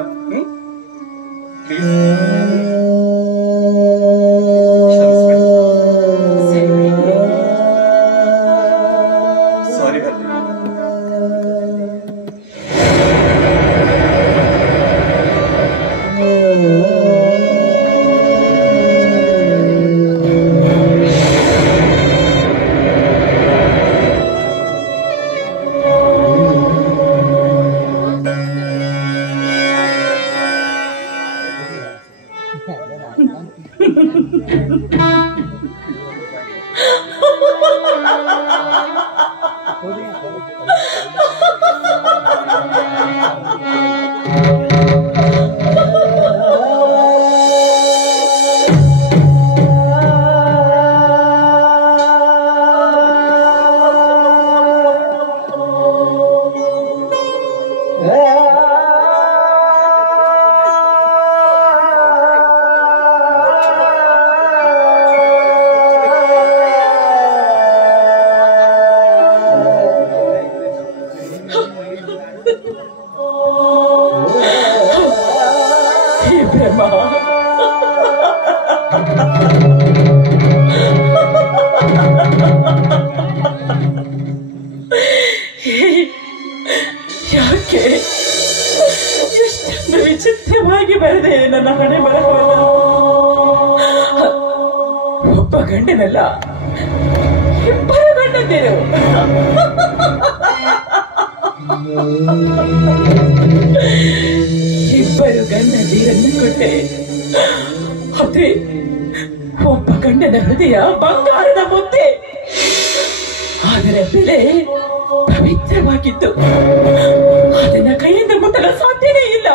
ಸಾರಿ ಭಾರತಿ. ಯಾಕೆ ಎಷ್ಟೊಂದು ವಿಚಿತ್ರವಾಗಿ ಬರೆದೆ ನನ್ನ ಹಣೆ ಬರಹವನ್ನ. ಒಬ್ಬ ಗಂಡನಲ್ಲ, ಇಬ್ಬರು ಗಂಡಂದಿರು. ಇಬ್ಬರು ಗಂಡಂದಿರನ್ನು ಕೊಟ್ಟೆ. ಆದ್ರೆ ಒಬ್ಬ ಗಂಡನ ಹೃದಯ ಬಂಗಾರದ ಮುದ್ದೆ. ಅದರ ಬೆಲೆ ಪವಿತ್ರವಾಗಿತ್ತು. ಅದನ್ನ ಕೈಯಿಂದ ಮುಟ್ಟಲು ಸಾಧ್ಯವೇ ಇಲ್ಲ.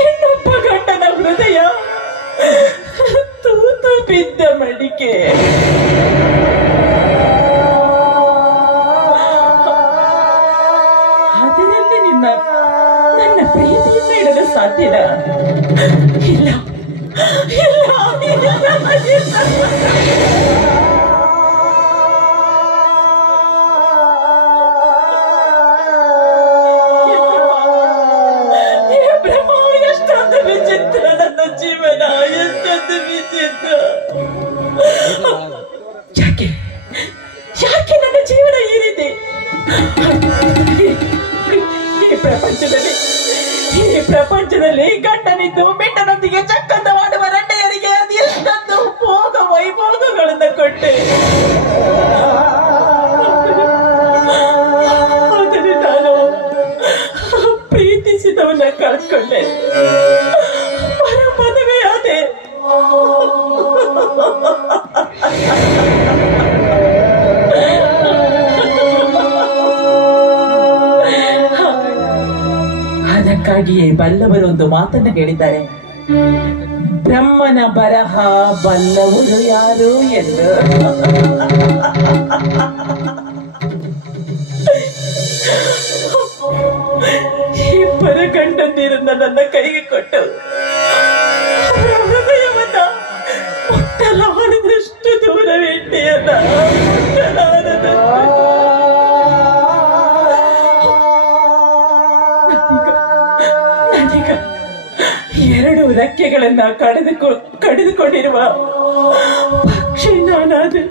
ಇನ್ನೊಬ್ಬ ಗಂಡನ ಹೃದಯ ತೂತು ಬಿದ್ದ ಮಡಿಕೆ. ಅದರಲ್ಲಿ ನನ್ನ ಪ್ರೀತಿಯಿಂದ ಇಡಲು ಸಾಧ್ಯದ? ಇಲ್ಲ ಇಲ್ಲ ಬ್ರಹ್ಮ, ಎಷ್ಟೊಂದು ವಿಚಿತ್ರ ನನ್ನ ಜೀವನ, ಎಷ್ಟೊಂದು ವಿಚಿತ್ರ. ಯಾಕೆ ಯಾಕೆ ನನ್ನ ಜೀವನ ಈ ರೀತಿ? ಈ ಪ್ರಪಂಚದಲ್ಲಿ ಗಂಡನಿದ್ದು ಬಿಟ್ಟನೊಂದಿಗೆ ಚಕ್ಕಂದ ಮಾಡುವ ರಂಡೆಯರಿಗೆ ಅದು ಎಷ್ಟೊಂದು ಭೋಗ ವೈಭೋಗಗಳನ್ನು ಕೊಟ್ಟೆ. ಆದರೆ ನಾನು ಪ್ರೀತಿಸಿದವನ್ನ ಕಳ್ಕೊಂಡೆ. ಮದುವೆ ಆದೆ. ಅದಕ್ಕಾಗಿಯೇ ಬಲ್ಲವರು ಒಂದು ಮಾತನ್ನು ಹೇಳಿದ್ದಾರೆ, ಬ್ರಹ್ಮನ ಬರಹ ಬಲ್ಲವರು ಯಾರು ಎಂದು. ಇಬ್ಬರು ಗಂಡಂದಿರನ್ನ ನನ್ನ ಕೈಗೆ ಕೊಟ್ಟು ಹೃದಯವನ್ನ ಮುಟ್ಟಲಾರದಷ್ಟು ದೂರವಿಟ್ಟೆಯಲ್ಲ, ಮುಟ್ಟಲಾರದಷ್ಟು. ಎರಡು ರೆಕ್ಕೆಗಳನ್ನ ಕಡಿದುಕೊಂಡಿರುವ ಪಕ್ಷಿ ನಾನಾದೆ.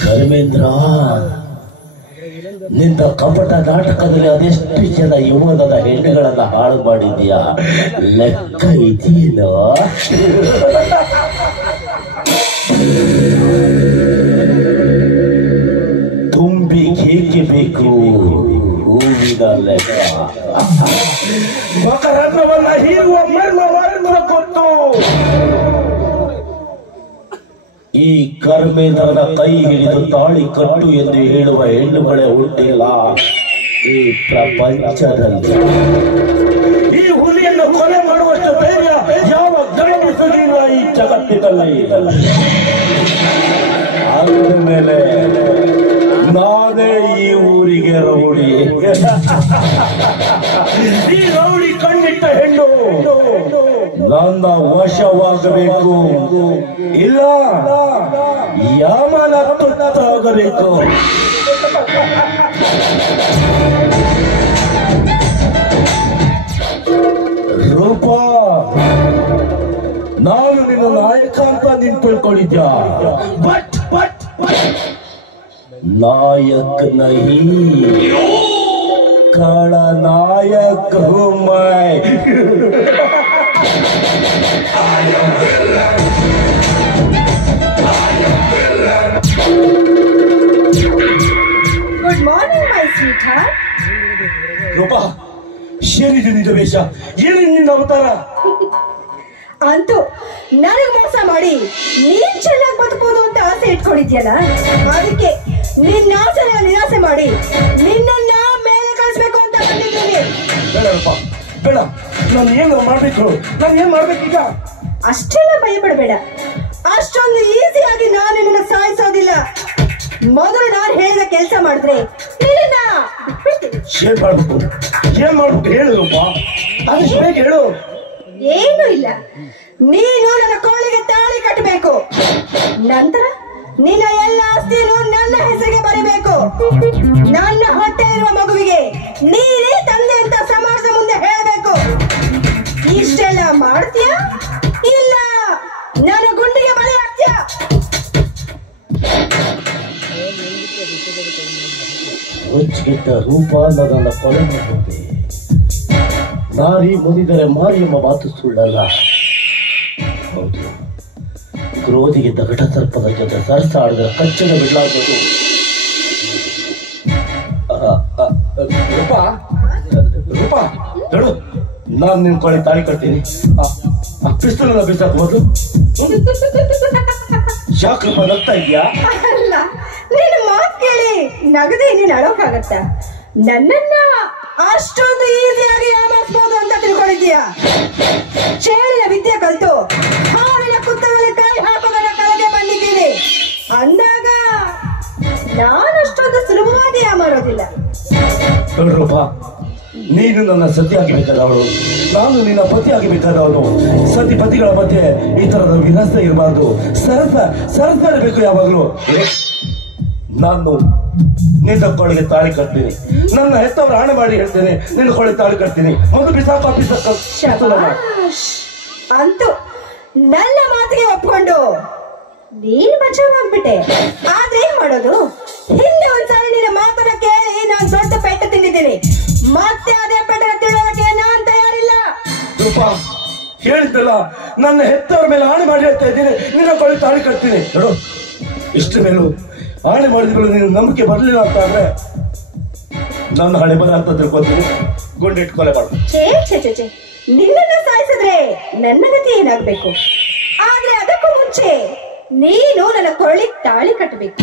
ಕರ್ಮೇಂದ್ರ, ನಿನ್ನ ಕಪಟ ನಾಟಕದಲ್ಲಿ ಅದೆಷ್ಟು ಜನ ಯುವನದ ಹೆಣ್ಣುಗಳನ್ನ ಹಾಳು ಮಾಡಿದ್ಯಾ, ಲೆಕ್ಕ ಇದೆಯೇನೋ? ತುಂಬಿ ಹೇಗೆ ಬೇಕು ಹೂವಿನ ಲೆಕ್ಕ. ಮಕರಂದವನ್ನ ಹೀರುವ ಮರ್ಮವನ್ನ ಕೊಟ್ಟು ಈ ಕರ್ಮೇಂದ್ರನ ಕೈ ಹಿಡಿದು ತಾಳಿ ಕಟ್ಟು ಎಂದು ಹೇಳುವ ಹೆಣ್ಣುಗಳೇ ಹುಟ್ಟಿಲ್ಲ ಈ ಪ್ರಪಂಚದಲ್ಲಿ. ಈ ಹುಲಿಯನ್ನು ಕೊಲೆ ಮಾಡುವಷ್ಟು ಧೈರ್ಯ ಯಾವ ಗಣಪಿಸಲಿಲ್ಲ ಈ ಜಗತ್ತಿನಲ್ಲಿ. ಅಂದಮೇಲೆ ನಾನೇ ಈ ಊರಿಗೆ ರೌಡಿ. ಈ ರೌಡಿ ಕಣ್ಣಿಟ್ಟ ಹೆಣ್ಣು ನನ್ನ ವಶವಾಗಬೇಕು, ಇಲ್ಲ ಯಾಮನ ತುತ್ತಾಗಬೇಕು. ರೂಪ, ನಾನು ನಿನ್ನ ನಾಯಕ ಅಂತ ನೀನ್ ತಿಳ್ಕೊಂಡಿದ್ಯ. ಬಟ್ ಬಟ್ नायक नहीं काला नायक हूँ मैं। Good morning, my sweetheart. Roopa, ಏನಿದು ನಿಜ ವೇಷ? ಏನಿದು ನಿನ್ನ ಅವತಾರ? ಅಂತೂ ನನಗ್ ಮೋಸ ಮಾಡಿ ನೀನ್ ಚೆನ್ನಾಗಿ ಬದುಕೋದು ಅಂತ ಆಸೆ ಇಟ್ಕೊಂಡಿದ್ಯಲ್ಲ, ಅದಕ್ಕೆ ನಿನ್ನ ಆಸೆನ ನಿರಾಸೆ ಮಾಡಿ ನಿನ್ನನ್ನ ಮೇಲೆ ಕಳಿಸ್ಬೇಕು ಅಂತ ಬಂದಿದ್ದೀನಿ. ಬೇಡಪ್ಪ ಬೇಡ, ನಾನು ಏನು ಮಾಡ್ಬೇಕು, ನಾನು ಏನ್ ಮಾಡ್ಬೇಕೀಗ? ಅಷ್ಟೆಲ್ಲ ಭಯ ಪಡಬೇಡ, ಅಷ್ಟೊಂದು ಈಸಿಯಾಗಿ ನಾನು ನಿನ್ನ ಸಾಯಿಸೋದಿಲ್ಲ. ಮೊದಲು ನಾನು ಹೇಳಿದ ಕೆಲಸ ಮಾಡಿದ್ರೆ ನಿನ್ನ ಏನ್ ಮಾಡ್ಬೇಕು ಹೇಳುದಪ್ಪ, ಅದಷ್ಟು ಬೇಗ ಹೇಳು. ಏನು ಇಲ್ಲ, ನೀನು ನನ್ನ ಕೋಳಿಗೆ ತಾಳಿ ಕಟ್ಟಬೇಕು. ನಂತರ ನಿನ್ನ ಎಲ್ಲ ಆಸ್ತಿಯನ್ನು ನನ್ನ ಹೆಸರಿಗೆ ಬರೀಬೇಕು. ನನ್ನ ಹೊಟ್ಟೆ ಇರುವ ಮಗುವಿಗೆ ನೀನೇ ತಂದೆ ಅಂತ ಸಮಾಜದ ಮುಂದೆ ಹೇಳಬೇಕು. ಇಷ್ಟೆಲ್ಲ ಮಾಡ್ತೀಯಾ ಇಲ್ಲ ನನ್ನ ಗುಂಡಿಗೆ ಬಲಿ ಹಾಕ್ತೀಯಾ? ರುಚಿಗೆಟ್ಟ ರೂಪ ನನ್ನ ಕೊಲೆ ಮಾಡುತ್ತೆ. ನಾರಿ ಮುನಿದರೆ ಮಾರಿ ಎಂಬ ಮಾತು ಸುಳ್ಳಲ್ಲ. ಹೌದು, ಕ್ರೋಧಿಗೆ ದಗಟ ಸರ್ಪದ ಜೊತೆ ಸರಸ ಆಡಿದರೆ ಕಚ್ಚದ ಬಿಡಲಾರ್ದು. ರೂಪ ರೂಪ ನೋಡು, ನಾನು ನಿನ್ ಕೊಳೆ ತಾಳಿ ಕಟ್ತೀನಿ. ಪಿಸ್ತೂಲ್ ಬಿಸಾಕ್ಬೋದು? ಯಾಕಪ್ಪ ನಗ್ತಾ ಇದೆಯಾ? ಅಲ್ಲ, ನಿನ್ನ ಮಾತು ಕೇಳಿ ನಗದೆ ನೀನು ಅಳೋಕ್ಕಾಗತ್ತ? ನನ್ನನ್ನ ಅಷ್ಟೊಂದು ಈಸಿಯಾಗಿ ಯಾಮಾರಿಸಬಹುದು ಅಂತ ತಿಳ್ಕೊಂಡಿದ್ದೀಯಾ? ಚೇಳಿನ ವಿದ್ಯೆ ಕಲಿತು ಹಾವಿನ ಕುತ್ತದಲ್ಲಿ ಕೈ ಹಾಕೋದನ್ನ ಕಳೆಗೆ ಬಂದಿದ್ದೀನಿ ಅಂದಾಗ ನಾನಷ್ಟೊಂದು ಸುಲಭವಾಗಿ ಯಾಮಾರೋದಿಲ್ಲ. ನೋಡ್ರಪ್ಪ, ನೀನು ನನ್ನ ಸತಿ ಆಗಬೇಕಾದವಳು, ನಾನು ನಿನ್ನ ಪತಿ ಆಗಬೇಕಾದವನು. ಸತಿ ಪತಿಗಳ ಮಧ್ಯೆ ಈ ತರದ ವಿಲಾಸ ಇರಬಾರ್ದು. ಸರಸ ಇರಬೇಕು ಯಾವಾಗಲೂ. ನಾನು ನಿನ್ನ ಕೊಳೆಗೆ ತಾಳಿ ಕಟ್ತೀನಿ. ನನ್ನ ಹೆತ್ತವರು ಆಣೆ ಮಾಡಿ ಹೇಳ್ತೇನೆ, ನಿನ್ನ ಕೊಳೆ ತಾಳಿ ಕಟ್ತೀನಿ. ಒಂದು ಬಿಸಾಕ ಅಂತೂ ನನ್ನ ಮಾತಿಗೆ ಒಪ್ಕೊಂಡು ನೀನ್ ಬಚಾವಾಗ್ಬಿಟ್ಟೆ. ಆದ್ರೆ ಏನ್ ಮಾಡೋದು, ಹಿಂದೆ ಒಂದ್ಸಾರಿ ನಿನ್ನ ಮಾತನ್ನ ಕೇಳಿ ನಾನು ದೊಡ್ಡ ಪೆಟ್ಟು ತಿಂದಿದ್ದೀನಿ. ಮತ್ತೆ ಅದೇ ಪೆಟ್ಟನ ತಿಳೋದಕ್ಕೆ ನಾನ್ ತಯಾರಿಲ್ಲ. ಹೇಳಿದ್ದಲ್ಲ, ನನ್ನ ಹೆತ್ತವರ ಮೇಲೆ ಆಣೆ ಮಾಡಿ ಹೇಳ್ತಾ ಇದ್ದೀನಿ, ನಿನ್ನ ಕೊಳೆ ತಾಳಿ ಕಟ್ತೀನಿ. ನೋಡು, ಇಷ್ಟು ಮೇಲೂ ಆಣೆ ಮಾಡಿದ್ರು ನೀನು ನಂಬಿಕೆ ಬರ್ಲಿಲ್ಲ ಅಂತ ಆದ್ರೆ ನನ್ನ ಹಣೆ ಬರ ಅಂತ ತಿಳ್ಕೊತೀನಿ. ಗುಂಡಿಟ್ಟು ಕೊಲೆ ಮಾಡು. ಛೇ, ನಿನ್ನನ್ನ ಸಾಯಿಸಿದ್ರೆ ನನ್ನ ಗತಿ ಏನಾಗ್ಬೇಕು? ಆದ್ರೆ ಅದಕ್ಕೂ ಮುಂಚೆ ನೀನು ನನ್ನ ಕೊರಳಿಗೆ ತಾಳಿ ಕಟ್ಟಬೇಕು.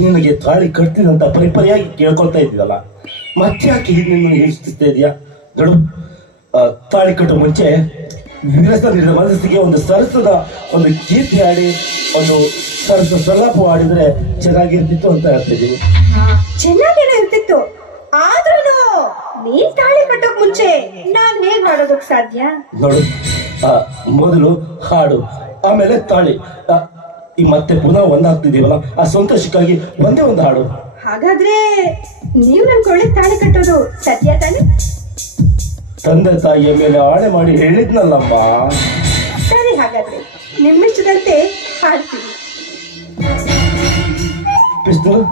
ನಿನಗೆ ತಾಳಿ ಕಟ್ತೀನಂತ ಪರಿಪರಿಯಾಗಿ ಕೇಳ್ಕೊಳ್ತಾ ಇದ್ದೀವಲ್ಲ, ಮತ್ತೆ ಯಾಕೆ ನಿನ್ನ ಹೇಳ್ತಿರ್ತಾ ಇದೆಯಾ? ನೋಡು, ತಾಳಿ ಕಟ್ಟೋ ಮುಂಚೆ ವಿರಸ ನೀಡಿದ ಮನಸ್ಸಿಗೆ ಒಂದು ಸರಸದ ಒಂದು ಕೀರ್ತಿ ಆಡಿ, ಒಂದು ಸರಸ ಸಲ್ಲಾಪು ಆಡಿದ್ರೆ ಚೆನ್ನಾಗಿರ್ತಿತ್ತು ಅಂತ ಹೇಳ್ತಿದ್ದೀನಿ. ಚೆನ್ನಾಗೇನೋ ಇರ್ತಿತ್ತು, ಆದ್ರೂ ನೀನ್ ತಾಳಿ ಕಟ್ಟೋಕ್ ಮುಂಚೆ ನಾನ್ ಹೇಗ್ ಮಾಡೋದಕ್ ಸಾಧ್ಯ? ನೋಡು, ಮೊದಲು ಹಾಡು, ಆಮೇಲೆ ತಾಳಿ, ಈ ಮತ್ತೆ ಪುನಃ ಒಂದಾಗ್ತಿದೀವಲ್ಲ, ಆ ಸಂತೋಷಕ್ಕಾಗಿ ಒಂದೇ ಒಂದು ಹಾಡು. ಹಾಗಾದ್ರೆ ನೀವು ನನ್ ಕೊರಳಿಗೆ ತಾಳಿ ಕಟ್ಟೋದು ಸತ್ಯ ತಾನೆ? ತಂದೆ ತಾಯಿಯ ಮೇಲೆ ಆಣೆ ಮಾಡಿ ಹೇಳಿದ್ನಲ್ಲಮ್ಮ. ಸರಿ, ಹಾಗಾದ್ರೆ ನಿಮ್ಮಿಷ್ಟದಂತೆ ಹಾಡ್ತೀವಿ. ಪಿಸ್ತೂಲ್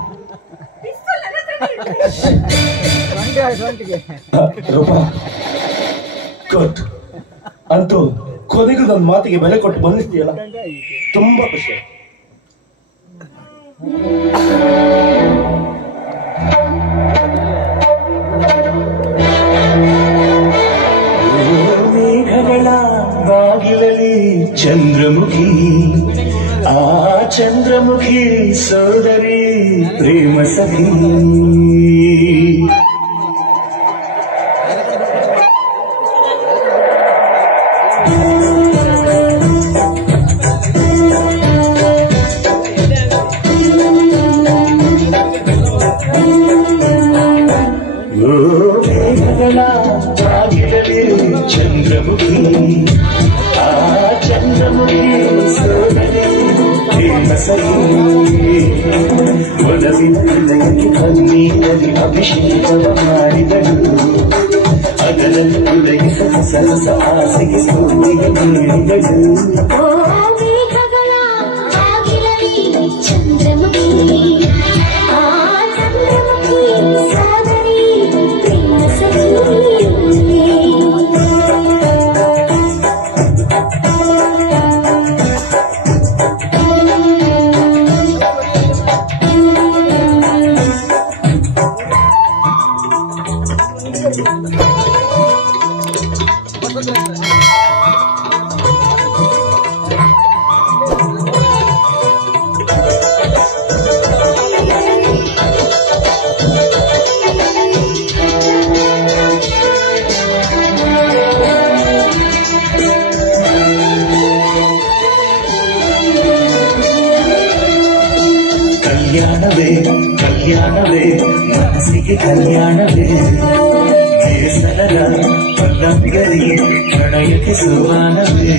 ರೂಪ ಗುಡ್. ಅಂತೂ ಕೊನೆಗೂ ನನ್ನ ಮಾತಿಗೆ ಬೆಲೆ ಕೊಟ್ಟು ಬಂದಿರ್ತೀಯಲ್ಲ, ತುಂಬಾ ಖುಷಿ. ಮೇಘಗಳ ಬಾಗಿಲಲ್ಲಿ ಚಂದ್ರಮುಖಿ, ಆ ಚಂದ್ರಮುಖಿ ಸೋದರಿ ಪ್ರೇಮ ಸಖಿ. ಮೇಘಗಳ ಬಾಗಿಲಲ್ಲಿ ಚಂದ್ರಮುಖಿ, ಆ ಚಂದ್ರಮುಖಿ ಸೋದರಿ ಪ್ರೇಮ ಸಖಿ. ಒಲವಿನ ಹೃದಯಕ್ಕೆ ಕಣ್ಣೀರಲ್ಲಿ ಅಭಿಷೇಕವ ಮಾಡಿದಳು, ಅದರಲ್ಲಿ ಉದಯಿಸ ಸರಸ ಆಸೆಗೆ ಸೂರ್ಯ ನೀಡಿದಳು. ಚಂದ್ರಮುಖಿ, ಆ ಚಂದ್ರಮುಖಿ ಸೋದರಿ ಪ್ರೇಮ ಸಖಿ. ಕಲ್ಯಾಣವೇ ಕಲ್ಯಾಣವೇ ಮನಸ್ಸಿಗೆ ಕಲ್ಯಾಣವೇ ಬೇಸರದ ಪಲ್ಲಂಗರಿ ಪ್ರಣಯಕ್ಕೆ ಸುಮಾನವೇ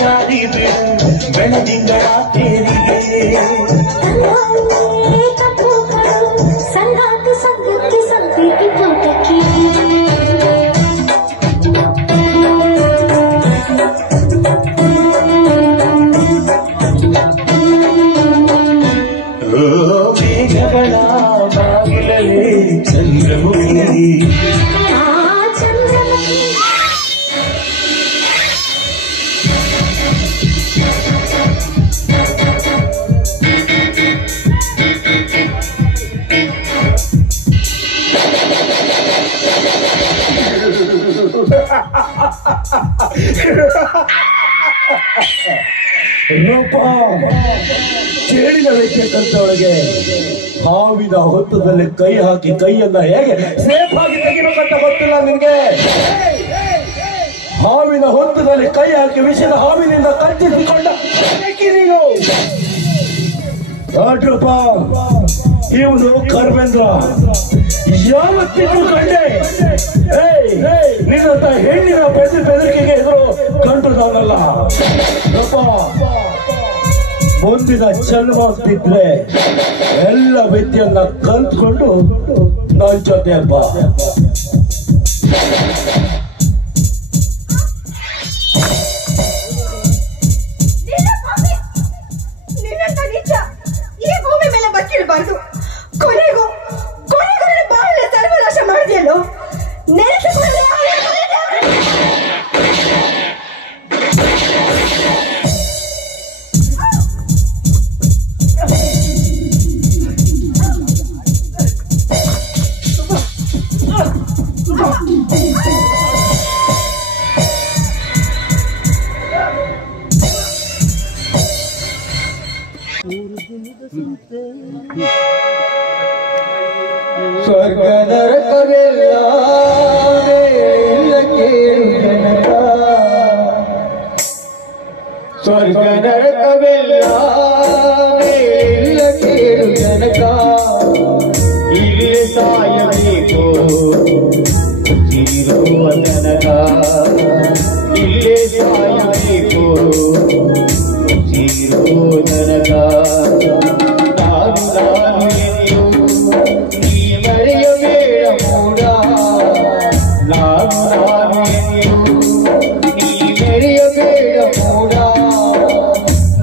ದಾರಿ ಬೆಳದಿಂಗಳ ತೇರಿಗೆ ಸಂಗಾತಿ ಸಂಗಕ್ಕೆ ಸಂಪ್ರೀತಿ ತೋಟಕ್ಕೆ ಮೇಘಗಳ ಬಾಗಿಲಲ್ಲಿ ಚಂದ್ರಮುಖಿ ಕೇಳಿದ ವ್ಯಕ್ತಿಯೊಳಗೆ ಹಾವಿನ ಹೊತ್ತದಲ್ಲಿ ಕೈ ಹಾಕಿ ಕೈಯನ್ನ ಹೇಗೆ ಸೇಫ್ ಆಗಿ ತೆಗಿಬೇಕಂತ ಗೊತ್ತಿಲ್ಲ ನಿನ್ಗೆ. ಹಾವಿನ ಹೊತ್ತದಲ್ಲಿ ಕೈ ಹಾಕಿ ವಿಷದ ಹಾವಿನಿಂದ ಕಚ್ಚಿಸಿಕೊಂಡ ನೀನು ರಾಜಪ್ಪ. ಇವನು ಕರ್ಮೇಂದ್ರ ಯಾವತ್ತಿಗೂ ಕಂಡೆ ನಿನ್ನಂತ ಹೆಣ್ಣಿನ ಬೆದರಿಕೆಗೆ ಎದುರು ಕಂಡುದವನಲ್ಲ. ಮುಂದಿನ ಜನ್ಮ ಅಂತಿದ್ರೆ ಎಲ್ಲ ವಿದ್ಯೆಯನ್ನ ಕಲ್ತ್ಕೊಂಡು ನನ್ ಜೊತೆ ಬಾ. ನಿನ್ನಂತ ನಿಜ ಈ ಭೂಮಿ ಮೇಲೆ ಬಕ್ಕಿರಬಾರ್ದು. ಕೊನೆಗೂ ಬಾಳ ಸರ್ವನಾಶ ಮಾಡಿದೆಯಲ್ಲೋ. ನೆನೆಸಿಕೊಳ್ಳಿ ಸ್ವರ್ಗ ನರಕವೆಲ್ಲ ಕೇಳು ಜನಕ, ಸ್ವರ್ಗ ನರಕವೆಲ್ಲ ಕೇಳು ಜನಕ, ಇಲ್ಲಿ ಸಾಯಬೇಕು ಇರುವ ತನಕ, ಇಲ್ಲೇ ಸಾಯಬೇಕು ಇರುವ ತನಕ. ನಾನು ಎಂದು ನೀ ಮರೆಯಬೇಡ ಮೂಡ, ನಾನು ಎಂದು ನೀ ಮರೆಯಬೇಡ ಮೂಡ.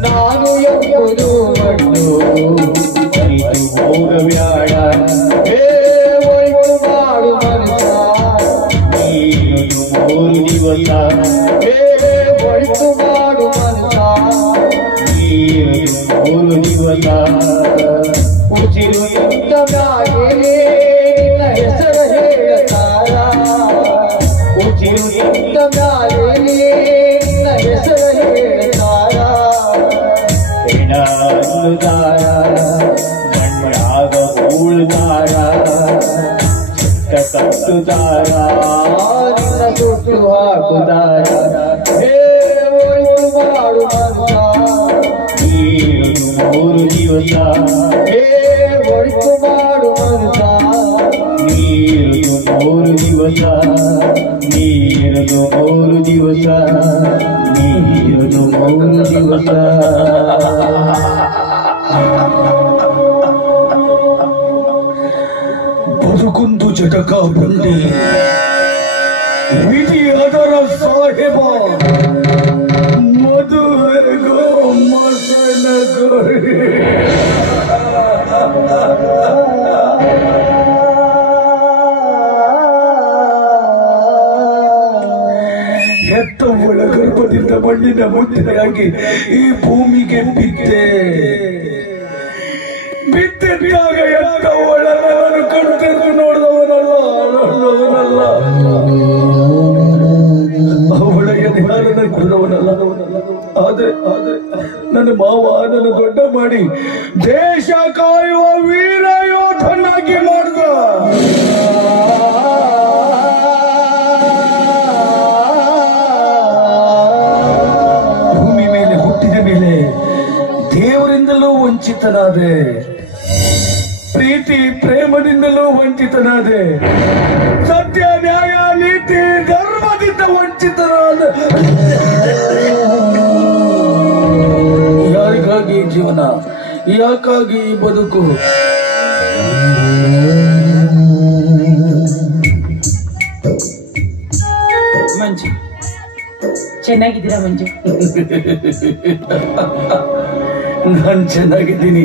ನಾನು ಎಂಬುದು ಮಣ್ಣು ಅರಿತು ಹೋಗಬೇಡ. ಒಯ್ದು ಮಾಡು ಮನುಷ್ಯ ನೀನು 3 ದಿವಸ. ಒಯ್ದು ಮಾಡು ಮನುಷ್ಯ ನೀನು 3 ದಿವಸ. ಉಸಿರು ಇದ್ದ ಮ್ಯಾಗೆ ನಿನ್ನ ಹೆಸರು ಹೇಳತಾರ, ಉಸಿರು ಇದ್ದ ಮ್ಯಾಗೆ ನಿನ್ನ ಹೆಸರು ಹೇಳತಾರ. ಹೆಣ ಅನ್ನುದಾರ ಮಣ್ಣಾಗ ಉಳ್ದಾರ, ಕಟ್ಟುದಾರ ನಿನ್ನ ಸುಟ್ಟು ಹಾಕುದಾರ. ಒಯ್ದು ಮಾಡು ಮನುಷ್ಯ ನೀನು 3 ದಿವಸ. ಒಯ್ದು ಮಾಡು ಮನುಷ್ಯ ನೀನು 3 ದಿವಸ. ನೀನು 3 ದಿವಸ, ನೀನು 3 ದಿವಸ. ಬದುಕುಂದು ಜಟಕ ಬಂಡಿ ವಿಧಿ ಅದರ ಸಾಹೇಬ, ಮದುವೆಗೋ ಮಸನಗೋ. ಹೆತ್ತವಳ ಗರ್ಭದಿಂದ ಮಣ್ಣಿನ ಮುದ್ರೆಯಾಗಿ ಈ ಭೂಮಿಗೆ ಬಿದ್ದೆ. ಬಿದ್ದಿದ್ದಾಗ ಹೆತ್ತವಳನ್ನ ನಾನು ಕಣ್ತೆರೆದು ನೋಡಿದವನಲ್ಲ. ಅವಳ ಎದೆಹಾಲನ್ನ ಕುಡಿದವನಲ್ಲ. ಆದ್ರೆ ನನ್ನ ಮಾವ ನನ್ನ ದೊಡ್ಡ ಮಾಡಿ ದೇಶ ಕಾಯುವ ವೀರ ಯೋಧನಾಗಿ ಮಾಡಿದ. ವಂಚಿತನಾದೆ, ಪ್ರೀತಿ ಪ್ರೇಮದಿಂದಲೂ ವಂಚಿತನಾದೆ, ಸತ್ಯ ನ್ಯಾಯ ನೀತಿ ಧರ್ಮದಿಂದ ವಂಚಿತನಾದ. ಯಾರಿಗಾಗಿ ಜೀವನ, ಯಾಕಾಗಿ ಬದುಕು? ಮಂಜು, ಚೆನ್ನಾಗಿದ್ದೀರಾ ಮಂಜು? ನಾನ್ ಚೆನ್ನಾಗಿದ್ದೀನಿ.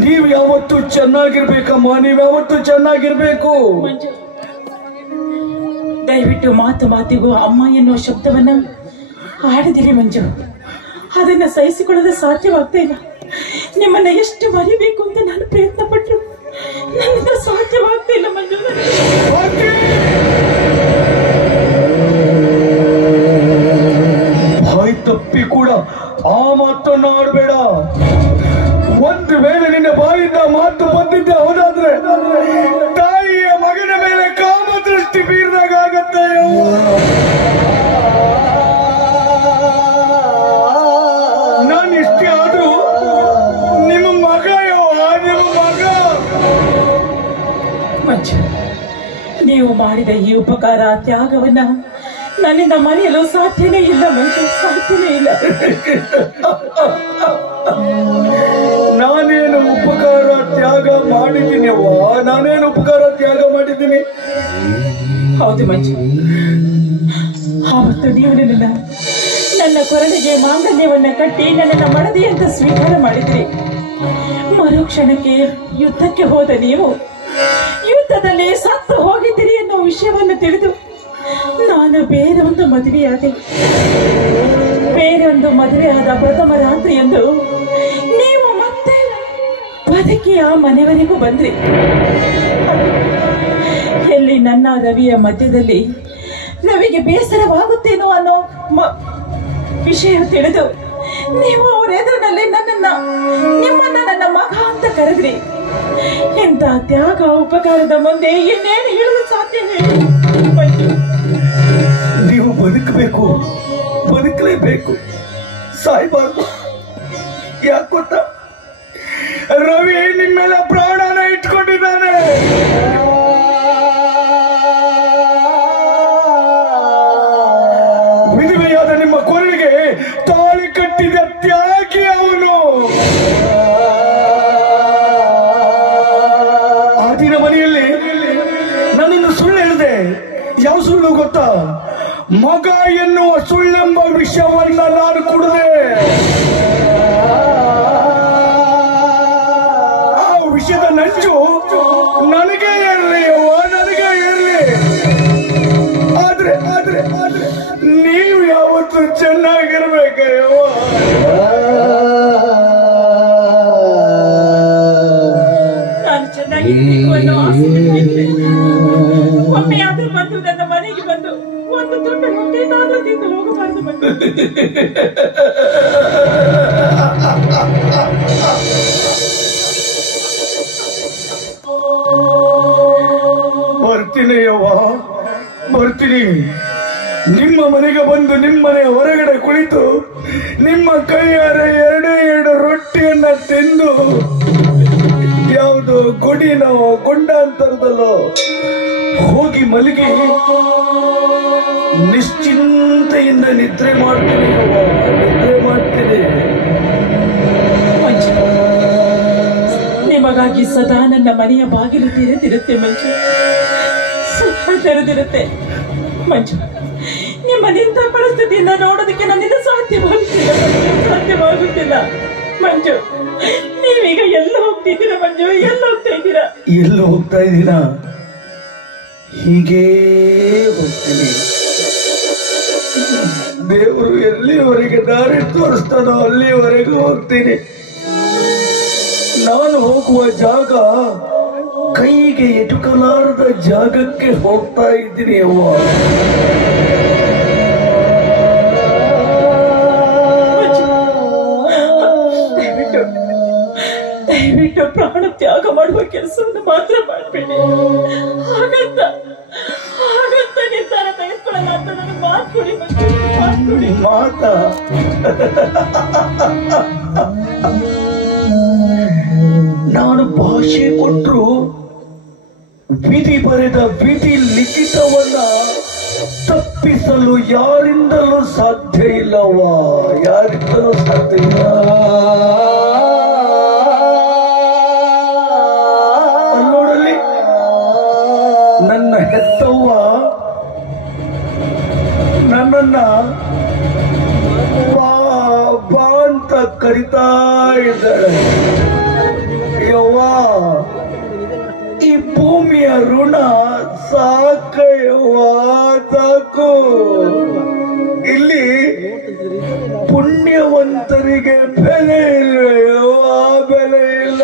ನೀವ್ ಯಾವತ್ತು ಚೆನ್ನಾಗಿರ್ಬೇಕಮ್ಮ, ನೀವ್ ಯಾವತ್ತು ಚೆನ್ನಾಗಿರ್ಬೇಕು. ಮಂಜು, ದಯವಿಟ್ಟು ಮಾತು ಮಾತಿಗೂ ಅಮ್ಮ ಎನ್ನುವ ಶಬ್ದವನ್ನ ಆಡದಿರಿ ಮಂಜು. ಅದನ್ನ ಸಹಿಸಿಕೊಳ್ಳಲು ಸಾಧ್ಯವಾಗ್ತಾ ಇಲ್ಲ. ನಿಮ್ಮನ್ನ ಎಷ್ಟು ಮರಿಬೇಕು ಅಂತ ನಾನು ಪ್ರಯತ್ನ ಪಟ್ಟರು ನನ್ನಿಂದ ಸಾಧ್ಯವಾಗ್ತಾ ಇಲ್ಲ ಮಂಜು. ಬಾಯಿ ತಪ್ಪಿ ಕೂಡ ಆ ಮಾತನ್ನ ಆಡಬೇಡ. ಒಂದು ವೇಳೆ ನಿನ್ನ ಬಾಯಿಂದ ಮಾತು ಬಂದಿದ್ದೆ ಹೌದಾದ್ರೆ ತಾಯಿಯ ಮಗನ ಮೇಲೆ ಕಾಮದೃಷ್ಟಿ ಬೀರ್ದಾಗ ಆಗತ್ತೆಯೋ. ನಾನು ಇಷ್ಟೇ ಆದ್ರೂ ನಿಮ್ಮ ಮಗ ನಿಮ್ಮ ಮಗ. ಮಂಜು, ನೀವು ಮಾಡಿದ ಈ ಉಪಕಾರ ತ್ಯಾಗವನ್ನ ನನ್ನಿಂದ ಮರೆಯಲು ಸಾಧ್ಯನೇ ಇಲ್ಲ ಮಂಜು, ಸಾಧ್ಯನೇ ಇಲ್ಲ. ನಾನೇನು ಉಪಕಾರ ತ್ಯಾಗ ಮಾಡಿದ್ದೀನಿ ಅವ್ವ? ನಾನೇನು ಉಪಕಾರ ತ್ಯಾಗ ಮಾಡಿದ್ದೀನಿ? ಹೌದು ಮಂಜು, ಆವತ್ತು ನೀವು ನನ್ನ ಕೊರಳಿಗೆ ಮಾಂಗಲ್ಯವನ್ನ ಕಟ್ಟಿ ನನ್ನನ್ನ ಮಡದಿ ಅಂತ ಸ್ವೀಕಾರ ಮಾಡಿದ್ರಿ. ಮರುಕ್ಷಣಕ್ಕೆ ಯುದ್ಧಕ್ಕೆ ಹೋದ ನೀವು ಯುದ್ಧದಲ್ಲಿ ಸತ್ತು ಹೋಗಿದ್ದೀರಿ ಅನ್ನೋ ವಿಷಯವನ್ನು ತಿಳಿದು ನಾನು ಬೇರೊಂದು ಮದುವೆಯಾದೆ. ಬೇರೊಂದು ಮದುವೆಯಾದ ಪ್ರಥಮ ರಾತ್ರಿಯಂದು ನೀವು ಮತ್ತೆ ಬದುಕಿ ಆ ಮನೆಯವರೆಗೂ ಬಂದ್ರಿ. ಎಲ್ಲಿ ನನ್ನ ರವಿಯ ಮಧ್ಯದಲ್ಲಿ ರವಿಗೆ ಬೇಸರವಾಗುತ್ತೇನೋ ಅನ್ನೋ ವಿಷಯ ತಿಳಿದು ನೀವು ಅವರ ಎದುರಿನಲ್ಲಿ ನಿಮ್ಮನ್ನ ನನ್ನ ಮಗ ಅಂತ ಕರೆದ್ರಿ. ಇಂಥ ತ್ಯಾಗ ಉಪಕಾರದ ಮುಂದೆ ಇನ್ನೇನು ಹೇಳಲು ಸಾಧ್ಯವೇ? ನೀವು ಬದುಕಬೇಕು, ಬದುಕಲೇಬೇಕು, ಸಾಯ್ಬಾರ್ದು. ಯಾಕೆ ಗೊತ್ತಾ? ರವಿ ನಿಮ್ಮೆಲ್ಲ ಪ್ರಾಣನ ಇಟ್ಕೊಂಡಿದ್ದಾನೆ. ವಿಧವೆಯಾದ ನಿಮ್ಮ ಕೊರಳಿಗೆ ತಾಳಿ ಕಟ್ಟಿದ ತ್ಯಾಗಿ ಅವನು. ಆ ದಿನ ಮನೆಯಲ್ಲಿ ನನ್ನನ್ನು ಸುಳ್ಳು ಹೇಳಿದೆ. ಯಾವ ಸುಳ್ಳು ಗೊತ್ತಾ? ಮಗ ಎನ್ನುವ ಸುಳ್ಳೆಂಬ ವಿಷಯವನ್ನ ನಾನು ಕುಡಿದೆ. ಆ ವಿಷಯದ ನಂಜು ನನಗೆ ಇರಲಿ, ನನಗೆ ಇರಲಿ. ಆದ್ರೆ ಆದ್ರೆ ಆದ್ರೆ ನೀವು ಯಾವತ್ತು ಚೆನ್ನಾಗಿರ್ಬೇಕಯ್ಯೋ. ನಾನು ಚೆನ್ನಾಗಿರ್ಬೇಕು ಅನ್ನೋ ಆಸೆ ಒಮ್ಮೆ ಆದ್ರೂ ಬಂದು ನನ್ನ ಮನೆಗೆ ಬಂದು ಒಂದು ದೊಡ್ಡ ಹೊಟ್ಟೆ ನಾನು ತಿಂದು ಹೋಗಬಾರ್ದು. ಬರ್ತೀನಿ ಯವ್ವ, ಬರ್ತೀನಿ. ನಿಮ್ಮ ಮನೆಗೆ ಬಂದು ನಿಮ್ಮನೆ ಹೊರಗಡೆ ಕುಳಿತು ನಿಮ್ಮ ಕೈಯಾರೆ ಎರಡೇ ಎರಡು ರೊಟ್ಟಿಯನ್ನ ತಿಂದು ಯಾವುದು ಗುಡಿನೋ ಗುಂಡಾಂತರದಲ್ಲೋ ಹೋಗಿ ಮಲಗಿ ನಿಶ್ಚಿಂತೆಯಿಂದ ನಿದ್ರೆ ಮಾಡ್ತೀನಿ ಯವ್ವ, ನಿದ್ರೆ ಮಾಡ್ತೀನಿ. ಮಂಜು, ನಿಮಗಾಗಿ ಸದಾ ನನ್ನ ಮನೆಯ ಬಾಗಿಲು ತೆರೆದಿರುತ್ತೆ ಮಂಜು, ಸದಾ ತೆರೆದಿರುತ್ತೆ ಮಂಜು. ನಿಮ್ಮ ನಿಂತ ಪರಿಸ್ಥಿತಿಯಿಂದ ನೋಡೋದಕ್ಕೆ ನನ್ನಿಂದ ಸಾಧ್ಯವಾಗುತ್ತಿಲ್ಲ ಮಂಜು. ನೀವೀಗ ಎಲ್ಲ ಹೋಗ್ತಿದ್ದೀರಾ ಮಂಜು? ಎಲ್ಲ ಹೋಗ್ತಾ ಇದ್ದೀರಾ? ಎಲ್ಲ ಹೋಗ್ತಾ ಇದ್ದೀನ? ಹೀಗೇ ಹೋಗ್ತೀನಿ. ದೇವರು ಎಲ್ಲಿವರೆಗೆ ದಾರಿ ತೋರಿಸ್ತಾನೋ ಅಲ್ಲಿವರೆಗೂ ಹೋಗ್ತೀನಿ. ನಾನು ಹೋಗುವ ಜಾಗ ಕೈಗೆ ಎಟುಕಲಾರದ ಜಾಗಕ್ಕೆ ಹೋಗ್ತಾ ಇದ್ದೀನಿ ಅವ್ವ. ದಯವಿಟ್ಟು ಪ್ರಾಣ ತ್ಯಾಗ ಮಾಡುವ ಕೆಲಸವನ್ನು ಮಾತ್ರ ಮಾಡಬೇಡಿ. ಹಾಗಂತ ನಿರ್ಧಾರ ತೆಗೆದುಕೊಳ್ಳಲ್ಲ ಅಂತ ನನಗೆ ಮಾತು ಕೊಡಿ ಮಂಜು, ಮಾತು ಕೊಡಿ. ಭಾಷೆ ಕೊಟ್ರು ವಿಧಿ ಬರೆದ ವಿಧಿ ಲಿಖಿತವನ್ನ ತಪ್ಪಿಸಲು ಯಾರಿಂದಲೂ ಸಾಧ್ಯ ಇಲ್ಲವಾ? ಯಾರಿಂದಲೂ ಸಾಧ್ಯ ಇಲ್ಲ. ನೋಡಲಿ, ನನ್ನ ಹೆತ್ತವ್ವ ನನ್ನನ್ನ ಬಾ ಬಾ ಅಂತ ಕರಿತಾ ಇದ್ದಾಳೆ. ಯವ್ವ, ಈ ಭೂಮಿಯ ಋಣ ಸಾಕಯ್ಯವ್ವ, ಸಾಕು. ಇಲ್ಲಿ ಪುಣ್ಯವಂತರಿಗೆ ಬೆಲೆ ಇಲ್ಲಯ್ಯವ್ವ, ಬೆಲೆ ಇಲ್ಲ.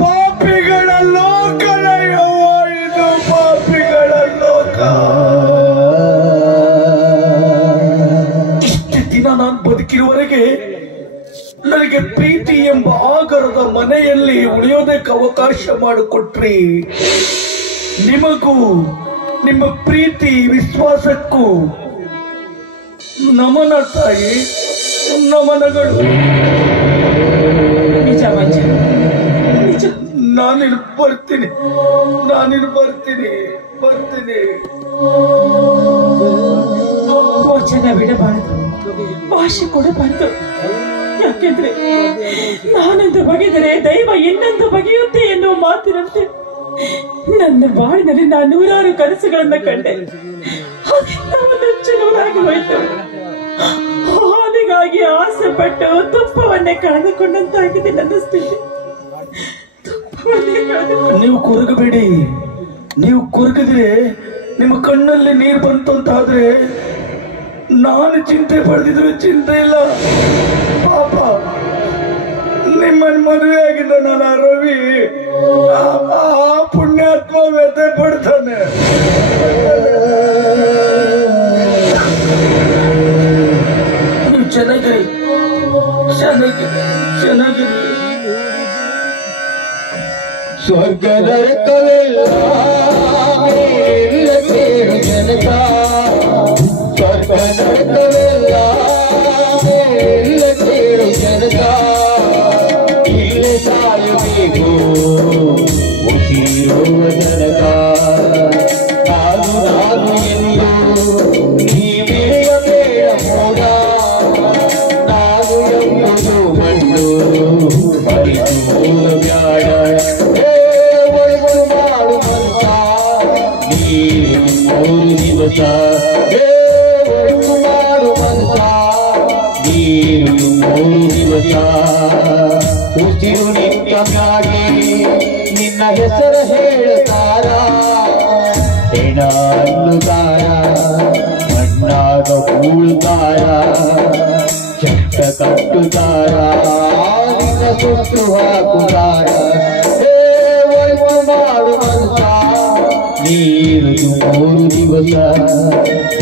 ಪಾಪಿಗಳ ಲೋಕನಯ್ಯವ್ವ ಇದು, ಪಾಪಿಗಳ ಲೋಕ. ಇಷ್ಟು ದಿನ ನಾನು ಬದುಕಿರುವವರೆಗೆ ನನಗೆ ಪ್ರೀತಿ ಎಂಬ ಆಗರದ ಮನೆಯಲ್ಲಿ ಉಳಿಯೋದಕ್ಕೆ ಅವಕಾಶ ಮಾಡಿಕೊಟ್ರಿ. ನಿಮಗೂ ನಿಮ್ಮ ಪ್ರೀತಿ ವಿಶ್ವಾಸಕ್ಕೂ ನಮನ ತಾಯಿ, ನಮನಗಳು. ನಿಜ ಮಂಜು, ನಿಜ. ನಾನಿನ್ನು ಬರ್ತೀನಿ, ಬರ್ತೀನಿ. ವಚನ ಬಿಡಬಾರದು, ಭಾಷೆ ಕೊಡಬಾರದು. ಯಾಕೆಂದ್ರೆ ನಾನೊಂದು ಬಗೆದರೆ ದೈವ ಇನ್ನೊಂದು ಬಗೆಯುತ್ತೆ ಎನ್ನುವ ಮಾತಿನಂತೆ ನನ್ನ ಬಾಳಿನಲ್ಲಿ ನಾನು ನೂರಾರು ಕನಸುಗಳನ್ನ ಕಂಡೆ. ನೂರಾಗಿ ಹೋಯಿತು. ಹಾಲಿಗಾಗಿ ಆಸೆ ಪಟ್ಟು ತುಪ್ಪವನ್ನೇ ಕಳೆದುಕೊಂಡಂತಾಗಿದೆ ನನ್ನ ಸ್ಥಿತಿ. ನೀವು ಕೊರಗಬೇಡಿ. ನೀವು ಕೊರಗಿದ್ರೆ ನಿಮ್ಮ ಕಣ್ಣಲ್ಲಿ ನೀರು ಬಂತು ಅಂತಾದ್ರೆ ನಾನು ಚಿಂತೆ ಪಡೆದಿದ್ರು ಚಿಂತೆ ಇಲ್ಲ. ಪಾಪ ನಿಮ್ಮನ್ನು ಮದುವೆ ಆಗಿದ್ದ ನನ್ನ ರವಿ ಆ ಪುಣ್ಯಾತ್ಮ ವ್ಯಥೆ ಪಡ್ತಾನೆ. ನೀವು ಚೆನ್ನಾಗಿರಿ. ಸ್ವರ್ಗ ನರಕವೆಲ್ಲ ಸೇರು ಜನಕ, ಸ್ವರ್ಗ ನರಕವೆಲ್ಲ ಸೇರು ಜನಕ. ಇಲ್ಲೇ ಸಾಯಬೇಕು ಉಸಿರುವ ಜನಕ. ನಾನು ಎಂದು ನೀವೇ ಬೇಡ ಮೋಡ, ನಾನು ಎಂಬುದು ಮಣ್ಣು ಮರಿದು ಬ್ಯಾಡ. ಉಸಿರು ನಿತ್ಯವಾಗಿ ನಿನ್ನ ಹೆಸರು ಹೇಳುತ್ತಾರ, ಹೆಣ ಅನ್ನುತ್ತಾರ, ಮಣ್ಣಾಗ ಕೂಳುತ್ತಾರ, ಚಟ್ಟ ಕಟ್ಟುತ್ತಾರ, ನಿನ್ನ ಸುಟ್ಟು ಹಾಕುತ್ತಾರ. ಮಾಡು ಮನುಷ್ಯ ನೀರು 3 ದಿವಸ,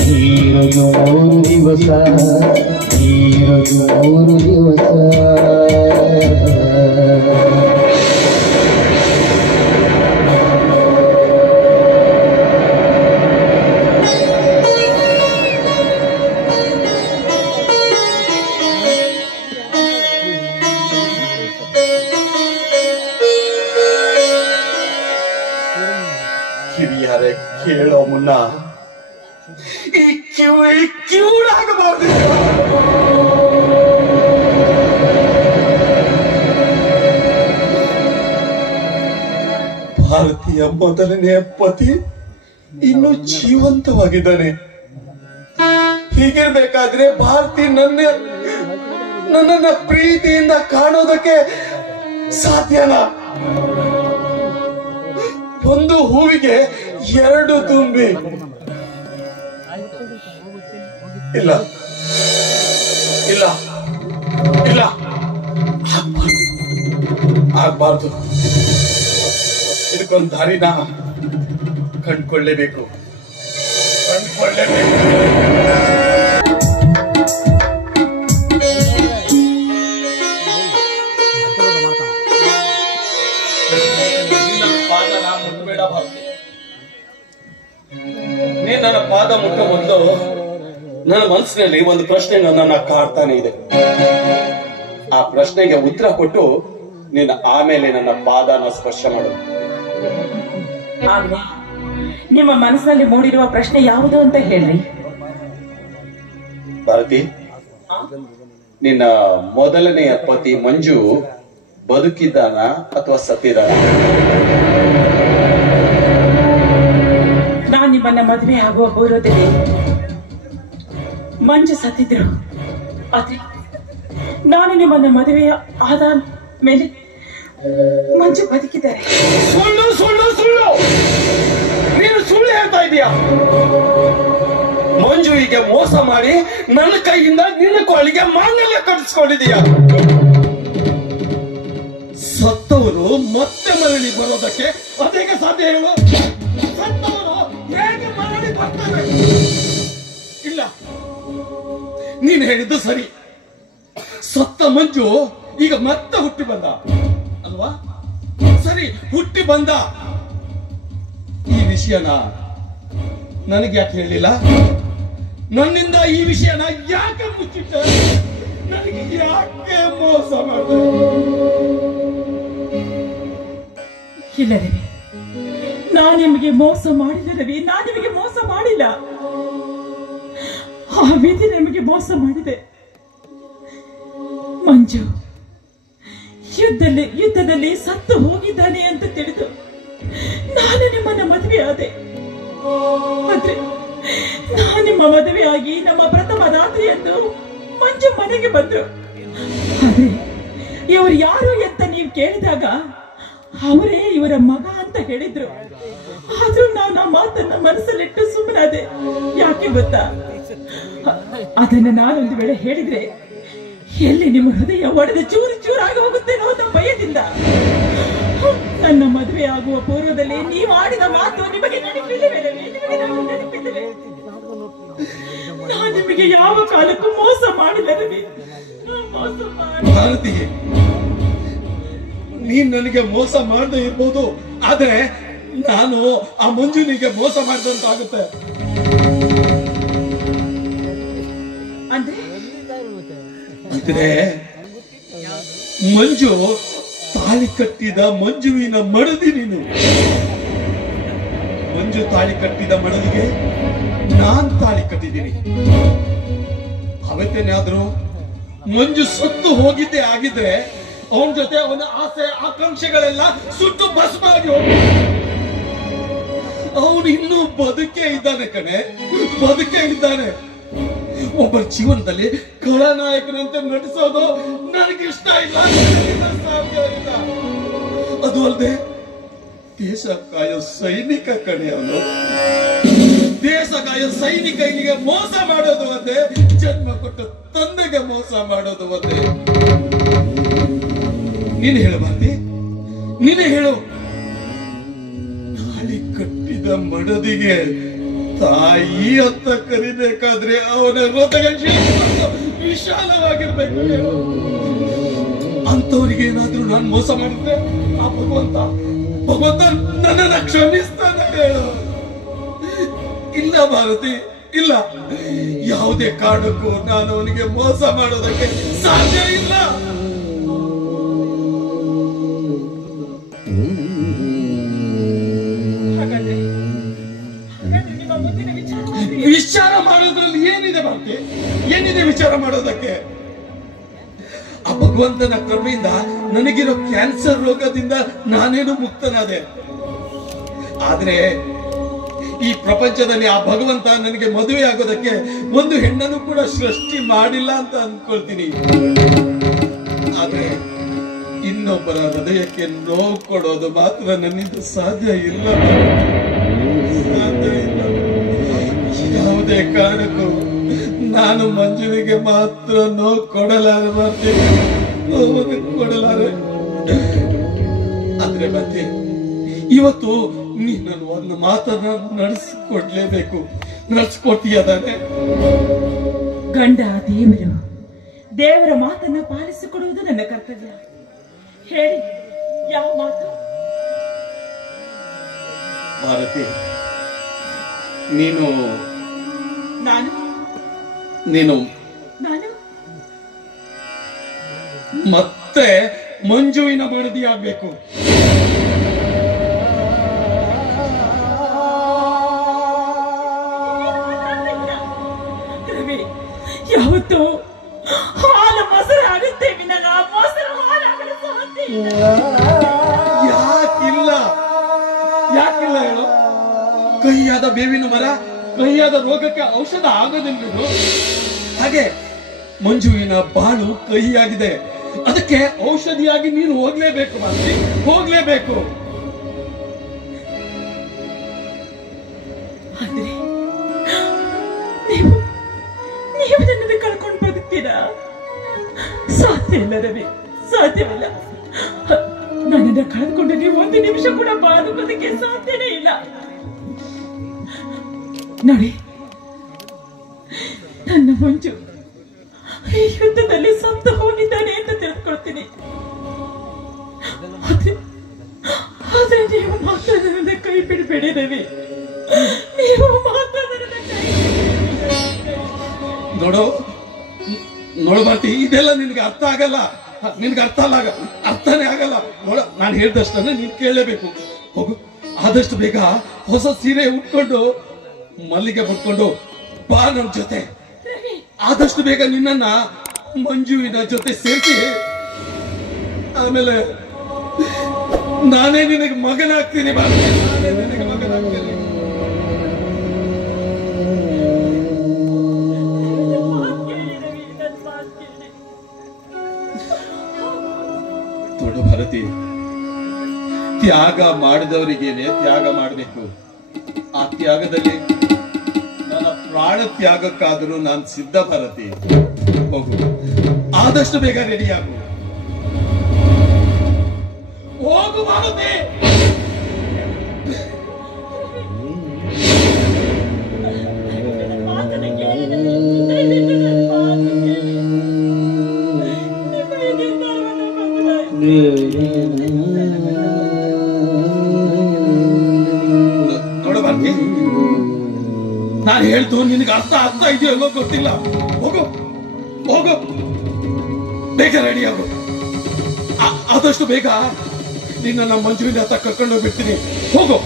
ನೀರು 3 ದಿವಸ, ನೀರು 3 ದಿವಸ. ಕಿವಿಯಾರೆ ಕೇಳೋ ಮುನ್ನ ಈ ಕಿವುಡಾಗಬಾರ್ದು. ಭಾರತೀಯ ಮೊದಲನೆಯ ಪತಿ ಇನ್ನು ಜೀವಂತವಾಗಿದ್ದಾನೆ. ಹೀಗಿರ್ಬೇಕಾದ್ರೆ ಭಾರತಿ ನನ್ನನ್ನ ಪ್ರೀತಿಯಿಂದ ಕಾಣೋದಕ್ಕೆ ಸಾಧ್ಯನಾ? ಒಂದು ಹೂವಿಗೆ 2 ತುಂಬಿ. ಇಲ್ಲ ಇಲ್ಲ ಇಲ್ಲ, ಆಗ್ಬಾರ್ದು. ಇದಕ್ಕೊಂದು ದಾರಿನ ಕಂಡ್ಕೊಳ್ಳೇಬೇಕು. ನೀನ್ ನನ್ನ ಪಾದ ಮುಟ್ಟ ಮೊದಲು ನನ್ನ ಮನಸ್ಸಿನಲ್ಲಿ ಒಂದು ಪ್ರಶ್ನೆ ನನ್ನನ್ನ ಕಾಡ್ತಾನೆ ಇದೆ. ಆ ಪ್ರಶ್ನೆಗೆ ಉತ್ತರ ಕೊಟ್ಟು ನೀನು ಆಮೇಲೆ ನನ್ನ ಪಾದನ ಸ್ಪರ್ಶ ಮಾಡು. ಆಗ್ಲೇ ನಿಮ್ಮ ಮನಸ್ಸಿನಲ್ಲಿ ಮೂಡಿರುವ ಪ್ರಶ್ನೆ ಯಾವುದು ಅಂತ ಹೇಳ್ರಿ. ಭಾರತಿ, ನಿನ್ನ ಮೊದಲನೆಯ ಪತಿ ಮಂಜು ಬದುಕಿದ್ದಾನ ಅಥವಾ ಸತ್ತಿದ್ದಾನ? ನಾನು ನಿಮ್ಮನ್ನ ಮದುವೆ ಆಗುವ ಪೂರ್ವದಲ್ಲಿ ಮಂಜು ಸತ್ತಿದ್ರು. ಆದ್ರೆ ನಾನು ನಿಮ್ಮನ್ನ ಮದುವೆ ಆದ ಮೇಲೆ ಮಂಜು ಬದುಕಿದ್ದಾರೆ. ಸುಳ್ಳು ಸುಳ್ಳು ಸುಳ್ಳು, ನೀನು ಸುಳ್ಳು ಹೇಳ್ತಾ ಇದೀಯಾ? ಮಂಜುವಿಗೆ ಮೋಸ ಮಾಡಿ ನನ್ನ ಕೈಯಿಂದ ನಿನ್ನ ಕೋಳಿಗೆ ಮಾಂಗಲ್ಯ ಕಟ್ಟಿಸ್ಕೊಂಡಿದೀಯ. ಸತ್ತವರು ಮತ್ತೆ ಮರಳಿ ಬರೋದಕ್ಕೆ ಅದೇಗೆ ಸಾಧ್ಯ ಹೇಳು? ಸತ್ತವರು ಹೇಗೆ ಮರಳಿ ಬರ್ತಾರೆ? ಇಲ್ಲ, ನೀನು ಹೇಳಿದ್ದು ಸರಿ. ಸತ್ತ ಮಂಜು ಈಗ ಮತ್ತೆ ಹುಟ್ಟಿ ಬಂದ ಅಲ್ವಾ? ಸರಿ, ಹುಟ್ಟಿ ಬಂದ. ಈ ವಿಷಯನ ನನಗೆ ಯಾಕೆ ಹೇಳಿಲ್ಲ? ನನ್ನಿಂದ ಈ ವಿಷಯನ ಯಾಕೆ ಮುಚ್ಚಿಟ್ಟ? ನನಗೆ ಯಾಕೆ ಮೋಸ ಮಾಡಿದೆ? ಇಲ್ಲ ರವಿ, ನಾನು ನಿಮಗೆ ಮೋಸ ಮಾಡಿಲ್ಲ ರವಿ, ನಾನು ನಿಮಗೆ ಮೋಸ ಮಾಡಿಲ್ಲ. ಆ ವಿಧಿ ನಿಮಗೆ ಮೋಸ ಮಾಡಿದೆ. ಮಂಜು ಯುದ್ಧದಲ್ಲಿ ಸತ್ತು ಹೋಗಿದ್ದಾನೆ ಅಂತ ತಿಳಿದು ನಾನು ನಿಮ್ಮನ್ನ ಮದುವೆ ಆದೆ. ಆದ್ರೆ ನಾನು ನಿಮ್ಮ ಮದುವೆ ಆಗಿ ನಮ್ಮ ಪ್ರಥಮ ರಾತ್ರಿಯಂದು ಮಂಜು ಮನೆಗೆ ಬಂದ್ರು. ಆದ್ರೆ ಇವರು ಯಾರು ಅಂತ ನೀವು ಕೇಳಿದಾಗ ಅವರೇ ಇವರ ಮಗ ಅಂತ ಹೇಳಿದ್ರು. ಆದ್ರೂ ನಾನು ಆ ಮಾತನ್ನ ಮನಸ್ಸಲ್ಲಿಟ್ಟು ಸುಮ್ಮನಾದೆ. ಯಾಕೆ ಗೊತ್ತಾ? ಅದನ್ನ ನಾನೊಂದು ವೇಳೆ ಹೇಳಿದ್ರೆ ಎಲ್ಲಿ ನಿಮ್ಮ ಹೃದಯ ಒಡೆದ ಚೂರು ಚೂರಾಗಿ ಹೋಗುತ್ತೇನೋ ಅನ್ನೋ ಭಯದಿಂದ ನನ್ನ ಮದುವೆ ಆಗುವ ಪೂರ್ವದಲ್ಲಿ ನೀವು ಆಡಿದ ಮಾತು ನಿಮಗೆ ನೆನಪಿಲ್ಲವೇ? ನೆನಪಿಲ್ಲವೇ? ನಾನು ನಿಮಗೆ ಯಾವ ಕಾಲಕ್ಕೂ ಮೋಸ ಮಾಡಿಲ್ಲ ರವಿ, ಮೋಸ ಮಾಡಿ. ಭಾರತಿ, ನೀನ್ ನನಗೆ ಮೋಸ ಮಾಡದೆ ಇರ್ಬೋದು, ಆದ್ರೆ ನಾನು ಆ ಮಂಜುನಿಗೆ ಮೋಸ ಮಾಡಿದಂತಾಗುತ್ತೆ. ಅಂದ್ರೆ ಮಂಜು ತಾಳಿ ಕಟ್ಟಿದ ಮಂಜುವಿನ ಮಡದಿ ನೀನು. ಮಂಜು ತಾಳಿ ಕಟ್ಟಿದ ಮಡದಿಗೆ ನಾನ್ ತಾಳಿ ಕಟ್ಟಿದ್ದೀನಿ. ಅವತ್ತೇನಾದ್ರೂ ಮಂಜು ಸುತ್ತು ಹೋಗಿದ್ದೆ ಆಗಿದ್ರೆ ಅವನ ಜೊತೆ ಅವನ ಆಸೆ ಆಕಾಂಕ್ಷೆಗಳೆಲ್ಲ ಸುಟ್ಟು ಭಸ್ಮಾಗಿ ಹೋಗಿ ಅವನು ಇನ್ನೂ ಬದುಕೇ ಇದ್ದಾನೆ ಕಣೆ, ಬದುಕೇ ಇದ್ದಾನೆ. ಒಬ್ಬರ ಜೀವನದಲ್ಲಿ ಖಳನಾಯಕನಂತೆ ನಟಿಸೋದು ನನಗಿಷ್ಟ ಇಲ್ಲ, ಸಾಧ್ಯ ಇಲ್ಲ. ಅದು ಅಲ್ಲದೆ ದೇಶ ಕಾಯೋ ಸೈನಿಕ ಕಣೆ ಅವನು. ದೇಶ ಕಾಯೋ ಸೈನಿಕನಿಗೆ ಮೋಸ ಮಾಡೋದು ಒಂದೇ, ಜನ್ಮ ಕೊಟ್ಟು ತಂದೆಗೆ ಮೋಸ ಮಾಡೋದು ಒಂದೇ. ನೀನು ಹೇಳು ಭಾರತಿ, ನೀನೇ ಹೇಳು. ತಾಳಿ ಕಟ್ಟಿದ ಮಡದಿಗೆ ತಾಯಿ ಅಂತ ಕರಿಬೇಕಾದ್ರೆ ಅವನ ಹೃದಯ ವಿಶಾಲವಾಗಿರ್ಬೇಕು. ಅಂತವರಿಗೆ ಏನಾದ್ರೂ ನಾನು ಮೋಸ ಮಾಡಿದ್ರೆ ಆ ಭಗವಂತ ನನ್ನನ್ನ ಕ್ಷಮಿಸ್ತಾನೆ ಹೇಳು. ಇಲ್ಲ ಭಾರತಿ, ಇಲ್ಲ, ಯಾವುದೇ ಕಾರಣಕ್ಕೂ ನಾನು ಅವನಿಗೆ ಮೋಸ ಮಾಡೋದಕ್ಕೆ ಸಾಧ್ಯ ಇಲ್ಲ. ವಿಚಾರ ಮಾಡೋದ್ರಲ್ಲಿ ಏನಿದೆ ಭಾರತಿ? ಏನಿದೆ ವಿಚಾರ ಮಾಡೋದಕ್ಕೆ? ಆ ಭಗವಂತನ ಕೃಪೆಯಿಂದ ನನಗಿರೋ ಕ್ಯಾನ್ಸರ್ ರೋಗದಿಂದ ನಾನೇನು ಮುಕ್ತನಾದೆ. ಆದ್ರೆ ಈ ಪ್ರಪಂಚದಲ್ಲಿ ಆ ಭಗವಂತ ನನಗೆ ಮದುವೆ ಆಗೋದಕ್ಕೆ ಒಂದು ಹೆಣ್ಣನ್ನು ಕೂಡ ಸೃಷ್ಟಿ ಮಾಡಿಲ್ಲ ಅಂತ ಅನ್ಕೊಳ್ತೀನಿ. ಆದ್ರೆ ಇನ್ನೊಬ್ಬರ ಹೃದಯಕ್ಕೆ ನೋವು ಕೊಡೋದು ಮಾತ್ರ ನನ್ನಿಂದ ಸಾಧ್ಯ ಇಲ್ಲ, ಸಾಧ್ಯ ಇಲ್ಲ. ಯಾವುದೇ ಕಾರಣಕ್ಕೂ ನಾನು ಮಂಜುವಿಗೆ ಮಾತ್ರ ನೋವು ಕೊಡಲಾರೆ ಮಾಡ್ತೀನಿ, ನೋವನ್ನು ಕೊಡಲಾರೆ. ಆದ್ರೆ ಮತ್ತೆ ಇವತ್ತು ನೀನು ಒಂದು ಮಾತನ್ನ ನಡೆಸಿಕೊಡ್ಲೇಬೇಕು. ನಡೆಸ್ಕೊಡ್ತೀಯ ತಾನೆ? ಗಂಡ ದೇವರ ಮಾತನ್ನ ಪಾಲಿಸಿಕೊಡುವುದು ನನ್ನ ಕರ್ತವ್ಯ. ಹೇಳಿ, ಯಾವ ಮಾತು? ಭಾರತಿ, ನೀನು ನಾನು ನೀನು ನಾನು ಮತ್ತೆ ಮಂಜುವಿನ ಮಡದಿ ಆಗ್ಬೇಕು. ರವಿ, ಯಾವತ್ತು ಹಾಲು ಮೊಸರು ಆಗುತ್ತೆ ವಿನಃ ಮೊಸರು ಹಾಲಾಗಲು ಸಾಧ್ಯ ಇಲ್ಲ. ಯಾಕಿಲ್ಲ ಹೇಳು? ಕಹಿಯಾದ ಬೇವಿನ ಮರ ಕಹಿಯಾದ ರೋಗಕ್ಕೆ ಔಷಧ ಆಗೋದಿಲ್ಲ. ಹಾಗೆ ಮಂಜುವಿನ ಬಾಳು ಕಹಿಯಾಗಿದೆ, ಅದಕ್ಕೆ ಔಷಧಿಯಾಗಿ ನೀನು ಹೋಗ್ಲೇಬೇಕು ಮಾಸಿ, ಹೋಗ್ಲೇಬೇಕು. ಆದ್ರೆ ನೀವು ನನ್ನನ್ನು ಕಳ್ಕೊಂಡು ಬದುಕ್ತೀರಾ? ಸಾಧ್ಯ ಇಲ್ಲ ರವಿ, ಸಾಧ್ಯವಿಲ್ಲ. ನನ್ನನ್ನು ಕಳೆದುಕೊಂಡು ನೀವು ಒಂದು ನಿಮಿಷ ಕೂಡ ಬದುಕೋದಕ್ಕೆ ಸಾಧ್ಯನೇ ಇಲ್ಲ. ನೋಡಿ, ನನ್ನ ಮಂಜು ಈ ಯುದ್ಧದಲ್ಲಿ ಸತ್ತು ಹೋಗಿದ್ದಾನೆ ಅಂತ ತಿಳ್ಕೊಳ್ತೀನಿ. ಆದ್ರೆ ನೀವು ಮಾತ್ರ ನನ್ನ ಕೈ ಬಿಡಬೇಡಿ ರವಿ, ನೀವು ಮಾತ್ರ ನನ್ನ ಕೈ ನೋಡು ಭಾರತಿ, ಇದೆಲ್ಲ ನಿನ್ಗೆ ಅರ್ಥ ಆಗಲ್ಲ, ನಿನ್ಗೆ ಅರ್ಥನೇ ಆಗಲ್ಲ. ನೋಡ, ನಾನು ಹೇಳ್ದಷ್ಟನ್ನ ನೀನ್ ಕೇಳಲೇಬೇಕು. ಹೋಗು, ಆದಷ್ಟು ಬೇಗ ಹೊಸ ಸೀರೆ ಉಟ್ಕೊಂಡು ಮಲ್ಲಿಗೆ ಬಿಟ್ಕೊಂಡು ಬಾ ನಮ್ ಜೊತೆ. ಆದಷ್ಟು ಬೇಗ ನಿನ್ನನ್ನ ಮಂಜುವಿನ ಜೊತೆ ಸೇರಿಸಿ ಆಮೇಲೆ ನಾನೇ ನಿನಗೆ ಮಗನಾಗ್ತೀನಿ. ನಾನೇ ನಿನಗೆ ಮಗನಾಗ್ತೀನಿ. ನೋಡು ಭಾರತಿ, ತ್ಯಾಗ ಮಾಡಿದವರಿಗೇನೆ ತ್ಯಾಗ ಮಾಡಬೇಕು. ಆ ತ್ಯಾಗದಲ್ಲಿ ನನ್ನ ಪ್ರಾಣ ತ್ಯಾಗಕ್ಕಾದರೂ ನಾನು ಸಿದ್ಧ ಭಾರತಿ. ಹೋಗು, ಆದಷ್ಟು ಬೇಗ ರೆಡಿ ಆಗು. ಹೋಗು ಭಾರತಿ. ನೋಡು ಭಾರತಿ, ನಾನು ಹೇಳ್ತು ನಿನಗೆ ಅರ್ಥ ಇದೆಯೋ ಅಲ್ಲೋ ಗೊತ್ತಿಲ್ಲ. ಹೋಗು, ಬೇಗ ರೆಡಿ ಆಗು. ಆದಷ್ಟು ಬೇಗ ನಿನ್ನ ನಮ್ಮ ಮಂಜುವಿನ ಹತ್ರ ಕರ್ಕೊಂಡು ಹೋಗ್ಬಿಡ್ತೀನಿ. ಹೋಗು,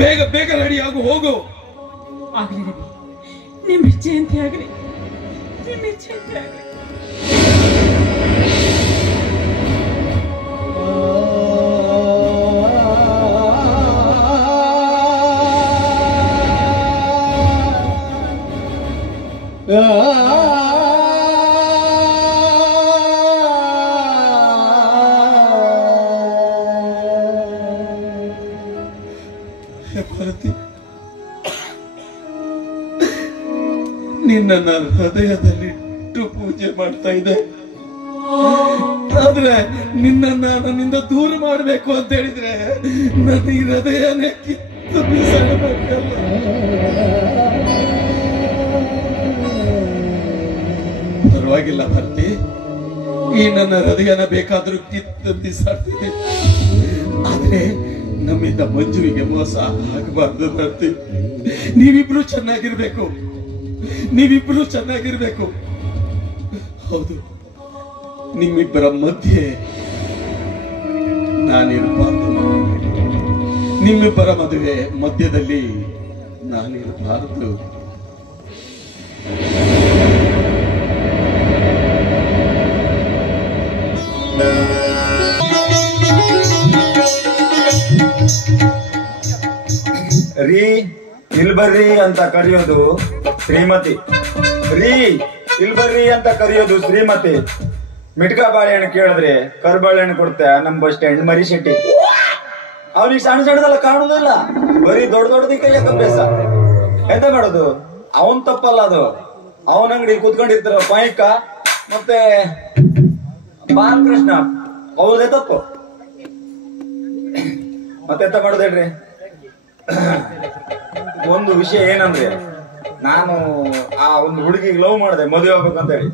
ಬೇಗ ರೆಡಿ ಆಗು. ಹೋಗು. ಆಗ್ಲಿ ರವಿ, ನಿಮ್ಮ ಇಚ್ಛೆಯಂತೆ ಆಗ್ಲಿ, ನಿಮ್ಮ ಇಚ್ಛೆಯಂತೆ ಆಗ್ಲಿ. ಭಾರತಿ, ನಿನ್ನ ಹೃದಯದಲ್ಲಿಟ್ಟು ಪೂಜೆ ಮಾಡ್ತಾ ಇದೆ. ಆದ್ರೆ ನಿನ್ನ ನನ್ನಿಂದ ದೂರ ಮಾಡಬೇಕು ಅಂತ ಹೇಳಿದ್ರೆ ನನ್ನ ಈ ಹೃದಯನೇ ಕಿತ್ತು ಬೀಸಬೇಕಲ್ಲ. ಪರವಾಗಿಲ್ಲ ಭಾರತಿ, ಈ ನನ್ನ ಹೃದಯನ ಬೇಕಾದ್ರೂ ಕಿತ್ತು ಬೀಸಾಡ್ತೀನಿ. ಆದ್ರೆ ನಮ್ಮಿಂದ ಮಂಜುವಿಗೆ ಮೋಸ ಆಗಬಾರ್ದು ಭಾರತಿ. ನೀವಿಬ್ರು ಚೆನ್ನಾಗಿರ್ಬೇಕು. ಹೌದು, ನಿಮ್ಮಿಬ್ಬರ ಮಧ್ಯೆ ನಾನಿರಬಾರ್ದು. ನಿಮ್ಮಿಬ್ಬರ ಮದುವೆ ಮಧ್ಯದಲ್ಲಿ ನಾನಿರಬಾರದು. ರೀ ಇಲ್ಬರ್ರಿ ಅಂತ ಕರೆಯೋದು ಶ್ರೀಮತಿ. ಮಿಟ್ಕಾ ಬಾಳೆಹಣ್ಣು ಕೇಳಿದ್ರೆ ಕರ್ಬಾಳೆಹಣ್ಣು ಕೊಡ್ತೆ ನಮ್ ಬಸ್ ಸ್ಟ್ಯಾಂಡ್ ಮರಿ ಶೆಟ್ಟಿ. ಅವ್ನಿಗೆ ಸಣ್ಣ ಸಣ್ಣದೆಲ್ಲ ಕಾಣುದಿಲ್ಲ, ಬರೀ ದೊಡ್ಡದಕ್ಕೆ ಅಭ್ಯಾಸ. ಎಂತ ಮಾಡೋದು? ಅವನ್ ತಪ್ಪಲ್ಲ ಅದು. ಅವನ ಅಂಗಡಿ ಕೂತ್ಕೊಂಡಿರ್ತಾರ ಪಾಯಿಕ ಮತ್ತೆ ಬಾಲಕೃಷ್ಣ, ಹೌದೇ ತಪ್ಪು. ಮತ್ತೆಂತ ಮಾಡೋದು ಹೇಳ್ರಿ? ಒಂದು ವಿಷಯ ಏನಂದ್ರೆ, ನಾನು ಆ ಒಂದು ಹುಡುಗಿಗೆ ಲವ್ ಮಾಡಿದೆ ಮದುವೆ ಆಗ್ಬೇಕಂತ ಹೇಳಿ.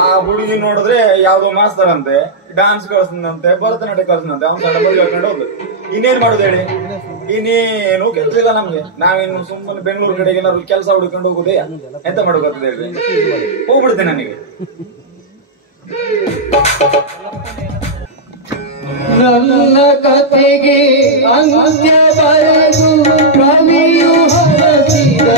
ಆ ಹುಡುಗಿ ನೋಡಿದ್ರೆ ಯಾವ್ದೋ ಮಾಸ್ತರ್ ಅಂತೆ, ಡಾನ್ಸ್ ಕಳ್ಸಂತೆ, ಭರತನಾಟ್ಯ ಕಳ್ಸಂತೆ, ಅವ್ನ ಸಣ್ಣ ಮದುವೆ ಹಾಕೊಂಡು ಹೋಗ್ದು. ಇನ್ನೇನ್ ಮಾಡುದು ಹೇಳಿ? ಇನ್ನೇನು ಕೆಲ್ಸ ಇಲ್ಲ ನಮ್ಗೆ. ನಾವಿನ್ನು ಸುಮ್ಮನೆ ಬೆಂಗಳೂರು ಕಡೆಗೆ ಏನಾದ್ರು ಕೆಲಸ ಹುಡ್ಕೊಂಡು ಹೋಗುದೇ? ಎಂತ ಮಾಡ್ಬೇಕಂತ ಹೇಳ್ರಿ? ಹೋಗ್ಬಿಡ್ತೇನೆ ನನಗೆ. ನನ್ನ ಕಥೆಗೆ ಅಂತ್ಯ ಬರೆದು ಕವಿಯು ಹರಸಿದ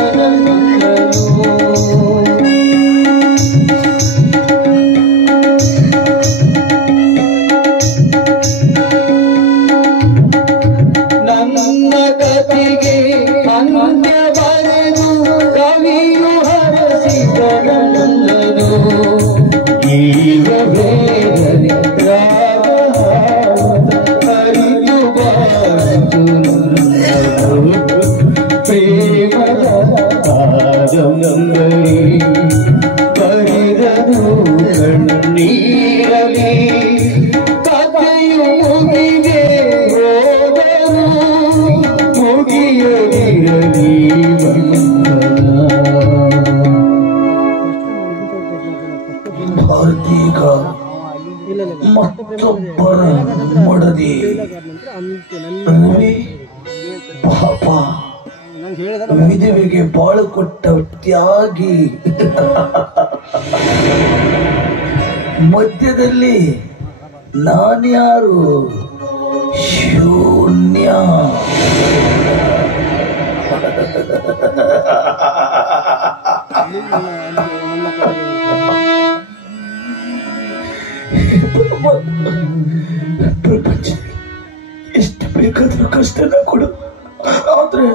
ನನ್ನ ಕಥೆಗೆ ಅಂತ್ಯ ಬರೆದು ಕವಿಯು ಹರಸಿದ ಈಗ ಬೇರೆ ಪ್ರೇಮದ ಬರಿದನು ಕಣ್ಣೀರಲಿ ಕಥೆಯು ಮುಗಿಗೆ ಹೋದನು ಮುಗಿಯದಿರಲಿ ಭಾರತೀಗ ಮತ್ತೊಬ್ಬರ ಮಡದಿ ರವಿ ಪಾಪ ವಿಧವೆಗೆ ಬಾಳು ಕೊಟ್ಟ ತ್ಯಾಗಿ ಮಧ್ಯದಲ್ಲಿ ನಾನ್ಯಾರು ಶೂನ್ಯ ಪ್ರಪಂಚ ಎಷ್ಟು ಬೇಕಾದ್ರೂ ಕಷ್ಟನ ಕೊಡು, ಆದ್ರೆ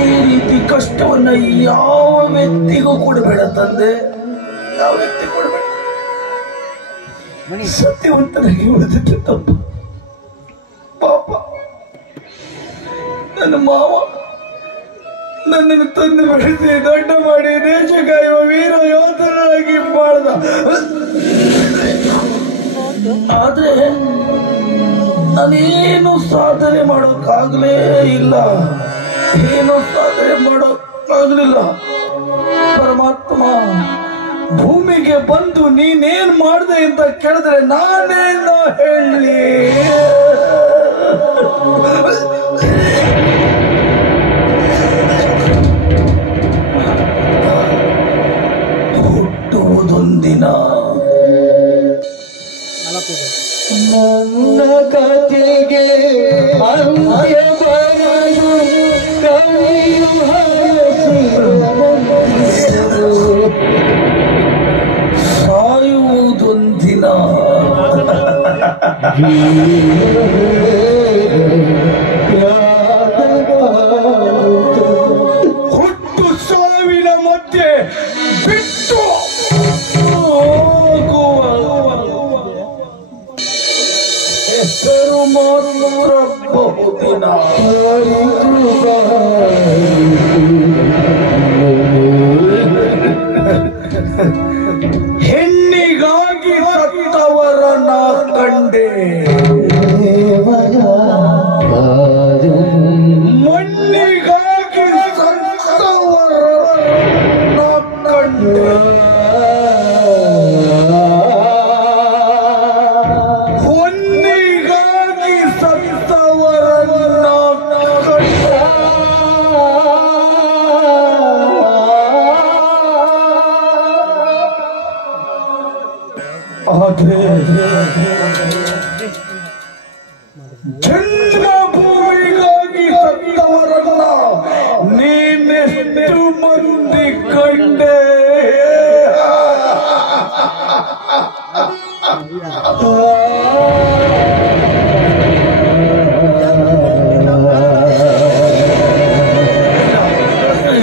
ಈ ರೀತಿ ಕಷ್ಟವನ್ನ ಯಾವ ವ್ಯಕ್ತಿಗೂ ಕೊಡಬೇಡ ತಂದೆ, ಯಾವ ವ್ಯಕ್ತಿ ಕೊಡಬೇಡ. ಸತ್ಯವಂತನಾಗಿ ಉಳಿದಿತ್ತು ತಪ್ಪು. ಪಾಪ ನನ್ನ ಮಾವ ನನ್ನನ್ನು ತಂದು ಬೆಳೆಸಿ ದೊಡ್ಡ ಮಾಡಿ ದೇಶ ಕಾಯುವ ವೀರ ಯೋಧನಾಗಿ ಮಾಡ್ದ. ಆದ್ರೆ ನಾನೇನು ಸಾಧನೆ ಮಾಡೋಕ್ಕಾಗಲೇ ಇಲ್ಲ, ಏನು ಸಾಧನೆ ಮಾಡೋಕ್ಕಾಗಲಿಲ್ಲ. ಪರಮಾತ್ಮ ಭೂಮಿಗೆ ಬಂದು ನೀನೇನ್ ಮಾಡ್ದೆ ಅಂತ ಕೇಳಿದ್ರೆ ನಾನೇನು ಹೇಳಿ? ಹುಟ್ಟುವುದೊಂದಿನ ನನ್ನ ಕಥೆಗೆ ಅಂತ್ಯ ಬರೆದು ಕವಿಯು ಸಾಯುವುದೊಂದಿನ ಹುಟ್ಟು ಸಾವಿನ ಮಧ್ಯೆ ಬಿಟ್ಟು ಹೆಸರು ಮಾತ್ರ ಬಹುದಿನ. ಹೆಣ್ಣಿಗಾಗಿ ಸತ್ತವರನ್ನ ಕಂಡೆ, ಮಣ್ಣಿಗಾಗಿ ಸತ್ತವರನ್ನ ಕಂಡೆ, ಹೊನ್ನಿಗಾಗಿ ಸತ್ತವರನ್ನ ಕಂಡೆ. ಆದ್ರೆ ಜನ್ಮಭೂಮಿಗಾಗಿ ಸತ್ತವರನ್ನ ನೀನೆಷ್ಟು ಮಂದಿ ಕಂಡೆ?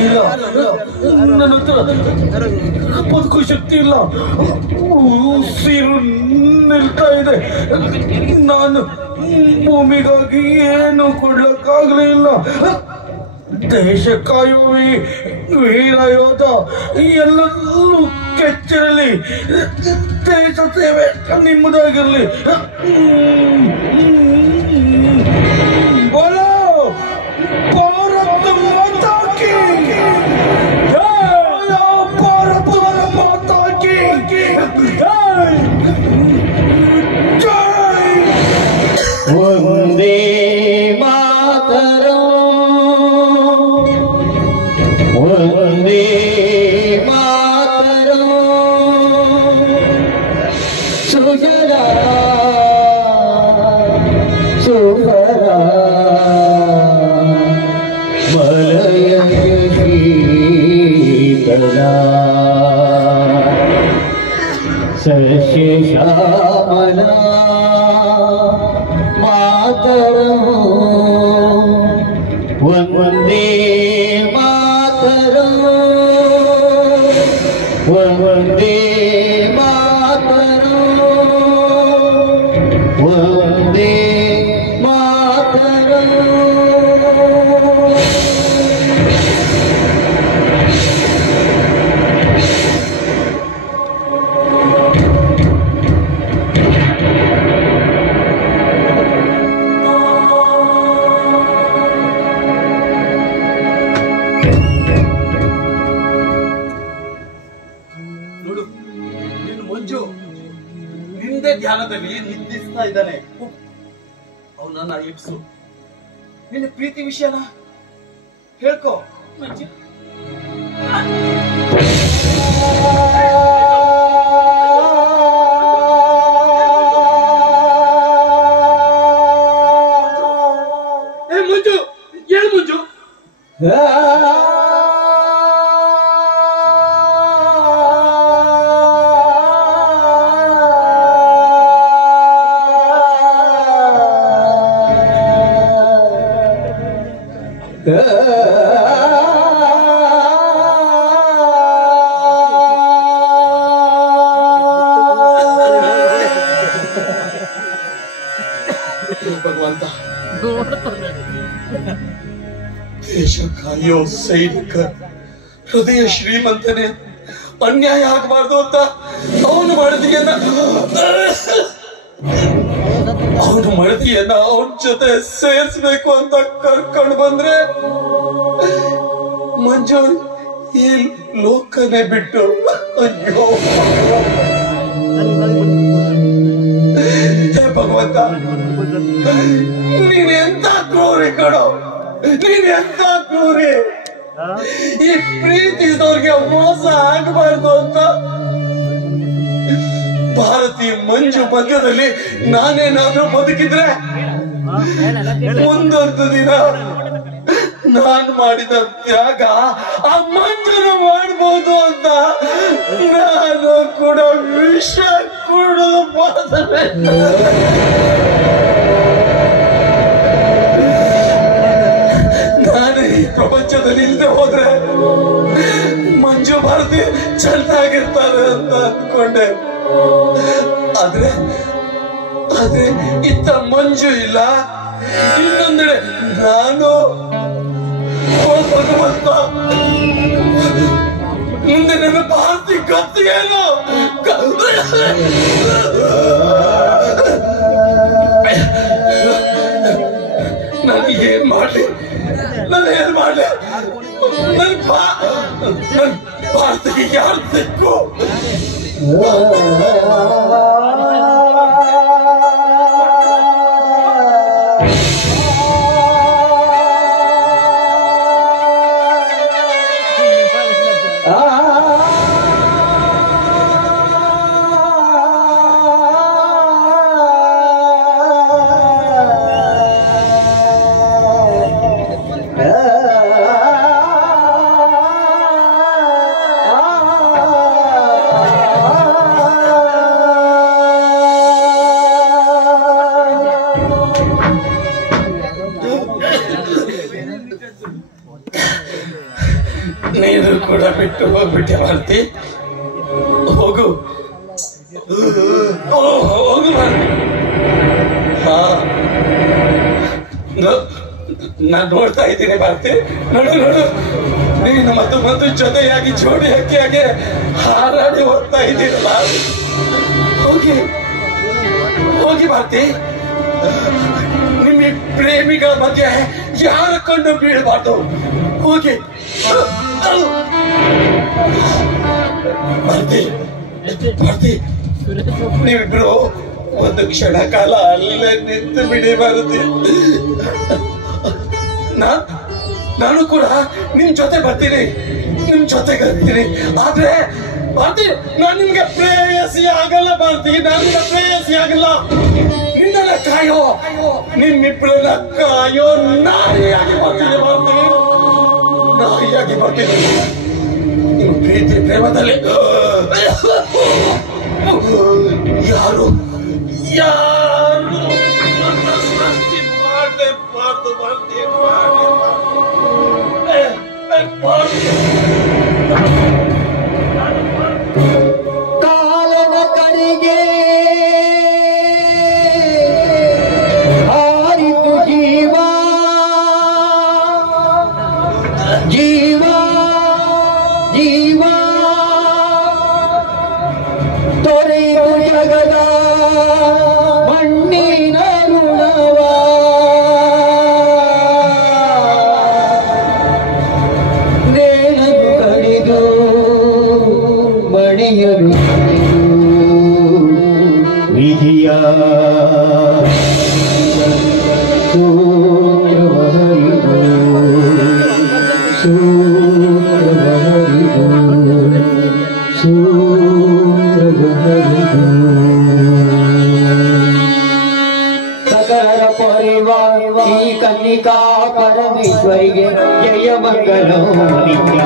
ಇಲ್ಲ, ನನ್ನ ಹತ್ರ ಬದುಕು ಶಕ್ತಿ ಇಲ್ಲ, ಉಸಿರು ನಿಲ್ತಾ ಇದೆ. ನಾನು ಭೂಮಿಗಾಗಿ ಏನು ಕೊಡ್ಲಕ್ಕಾಗ್ಲಿಲ್ಲ. ದೇಶ ಕಾಯುವ ವೀರ ಯೋಧ ಎಲ್ಲರೂ ಕೆಚ್ಚರಲಿ, ದೇಶ ಸೇವೆ ನಿಮ್ಮದಾಗಿರ್ಲಿ. ಬೋಲೋ ಭಾರತ ಮಾತಾ ಕಿ ಜೈ, ಭಾರತ ಮಾತಾ ಕಿ ಜೈ, ಜೈ. ಒಂದೇ ಮಾತರಂ, ಒಂದೇ ಮಾತರಂ, ಸುಜಲಾಂ ಮಾತರಂ ವಂದೇ ಮಾತರಂ ವಂದೇ ಮಾತರಂ ವಂದೇ ಮಾತರಂ. ಧ್ಯಾನದಲ್ಲಿ ನಿಂದಿಸ್ತಾ ಇದ್ದಾನೆ. ಅವನನ್ನ ಎಬ್ಸು. ನಿನ್ನ ಪ್ರೀತಿ ವಿಷಯನ ಹೇಳ್ಕೋ. ಮಂಜು ಹೇಳು ಮಂಜು. ಭಗವಂತ, ದೇಶ ಕಾಯೋ ಸೈನಿಕ ಹೃದಯ ಶ್ರೀಮಂತನೇ ಅನ್ಯಾಯ ಆಗಬಾರ್ದು ಅಂತ ಅವನು ಮಡದಿಯನ್ನ ಅವನ ಜೊತೆ ಸೇರಿಸ್ಬೇಕು ಅಂತ ಕರ್ಕೊಂಡು ಬಂದ್ರೆ ಮಂಜು ಈ ಲೋಕನೇ ಬಿಟ್ಟು ಅಯ್ಯೋ ಹೇ ಭಗವಂತ, ನೀನ್ ಎಂತ ಕ್ರೂರಿ ಕಣೋ, ನೀನ್ ಎಂತ ಕ್ರೂರಿ. ಈ ಪ್ರೀತಿಸಿದವ್ರಿಗೆ ಮೋಸ ಆಗಬಾರ್ದು ಅಂತ ಭಾರತೀಯ ಮಂಜು ಮಧ್ಯದಲ್ಲಿ ನಾನೇನಾದ್ರೂ ಬದುಕಿದ್ರೆ ಮುಂದೊಂದು ದಿನ ನಾನ್ ಮಾಡಿದ ತ್ಯಾಗ ಆ ಮಂಜುನ ಮಾಡ್ಬೋದು ಅಂತ ನಾನು ಕೂಡ ವಿಷ ಕುಡಿದು ಬಾಧನೆ. ನಾನು ಈ ಪ್ರಪಂಚದಲ್ಲಿ ಇಲ್ಲದೆ ಹೋದ್ರೆ ಮಂಜು ಭಾರತಿ ಚೆನ್ನಾಗಿರ್ತಾರೆ ಅಂತ ಅಂದ್ಕೊಂಡೆ. ಆದ್ರೆ ಇತ್ತ ಮಂಜು ಇಲ್ಲ, ಇನ್ನೊಂದೆಡೆ ನಾನು. ಭಗವಂತ, ಮುಂದೆ ನನ್ನ ಭಾರತಿ ಗತಿಯೇನು? ನನಗೇನ್ ಮಾಡ್ಲಿ, ನಾನೇನ್ ಮಾಡ್ಲಿ? ನನ್ ಭಾರತಿಗೆ ಯಾರು ಸಿಕ್ಕು? ನೀನು ಕೂಡ ಬಿಟ್ಟು ಹೋಗ್ಬಿಟ್ಟೆ ಭಾರತಿ. ಹೋಗು ಹೋಗು ಭಾರತಿ. ನಾನ್ ನೋಡ್ತಾ ಇದ್ದೀನಿ ಭಾರತಿ, ನೋಡು ನೀನು ಮತ್ತು ಜೊತೆಯಾಗಿ ಜೋಡಿ ಹಕ್ಕಿಯಾಗಿ ಹಾರಾಡಿ ಹೋಗ್ತಾ ಇದ್ದೀರಲ್ಲ. ಹೋಗಿ ಭಾರತಿ. ನಿಮ್ಮ ಪ್ರೇಮಿಗಳ ಮಧ್ಯೆ ಯಾರ ಕಣ್ಣು ಬೀಳಬಾರ್ದು. ಹೋಗಿ ಭಾರತಿ, ನೀವಿಬ್ರು ಒಂದು ಕ್ಷಣ ಕಾಲ ಅಲ್ಲೇ ನಿಂತು ಬಿಡಿ ಭಾರತಿ. ನಾನು ಕೂಡ ನಿಮ್ ಜೊತೆ ಬರ್ತೀನಿ, ನಿಮ್ ಜೊತೆಗೆ. ಆದ್ರೆ ಭಾರತಿ, ನಾನ್ ನಿಮ್ಗೆ ಪ್ರೇಯಸಿ ಆಗಲ್ಲ ಭಾರತಿ, ನಾನು ಪ್ರೇಯಸಿ ಆಗಲ್ಲ. ನಿನ್ನ ಕಾಯೋ, ನಿಮ್ಮಿಬ್ಬರನ್ನ ಕಾಯೋ ನಾಯಿಯಾಗಿ ಬರ್ತೀನಿ ಭಾರತಿ, ನಾಯಿಯಾಗಿ ಬರ್ತೀನಿ. ನಿಮ್ಮ ಪ್ರೀತಿ ಪ್ರೇಮದಲ್ಲಿ ಯಾರು ಕಾಲನ ಕಡೆಗೆ ಹಾರಿತು ಜೀವ ಜೀವ ಜೀವ ತೊರೆಯು ಜಗದ ಮಣ್ಣಿನ ಋಣವ ನೇಣನು ಕಡಿದು ಮಣಿಯರು ವಿಧಿಯ ಸೂತ್ರವರಿದು ಸೂತ್ರವರಿದು ಸೂತ್ರವರಿದು ಸಕಲರ ಪರಿವಾರ ಈ ಕನ್ನಿಕಾ ಪರಮೇಶ್ವರಿಗೆ ಜಯ ಮಂಗಲ ನಿತ್ಯ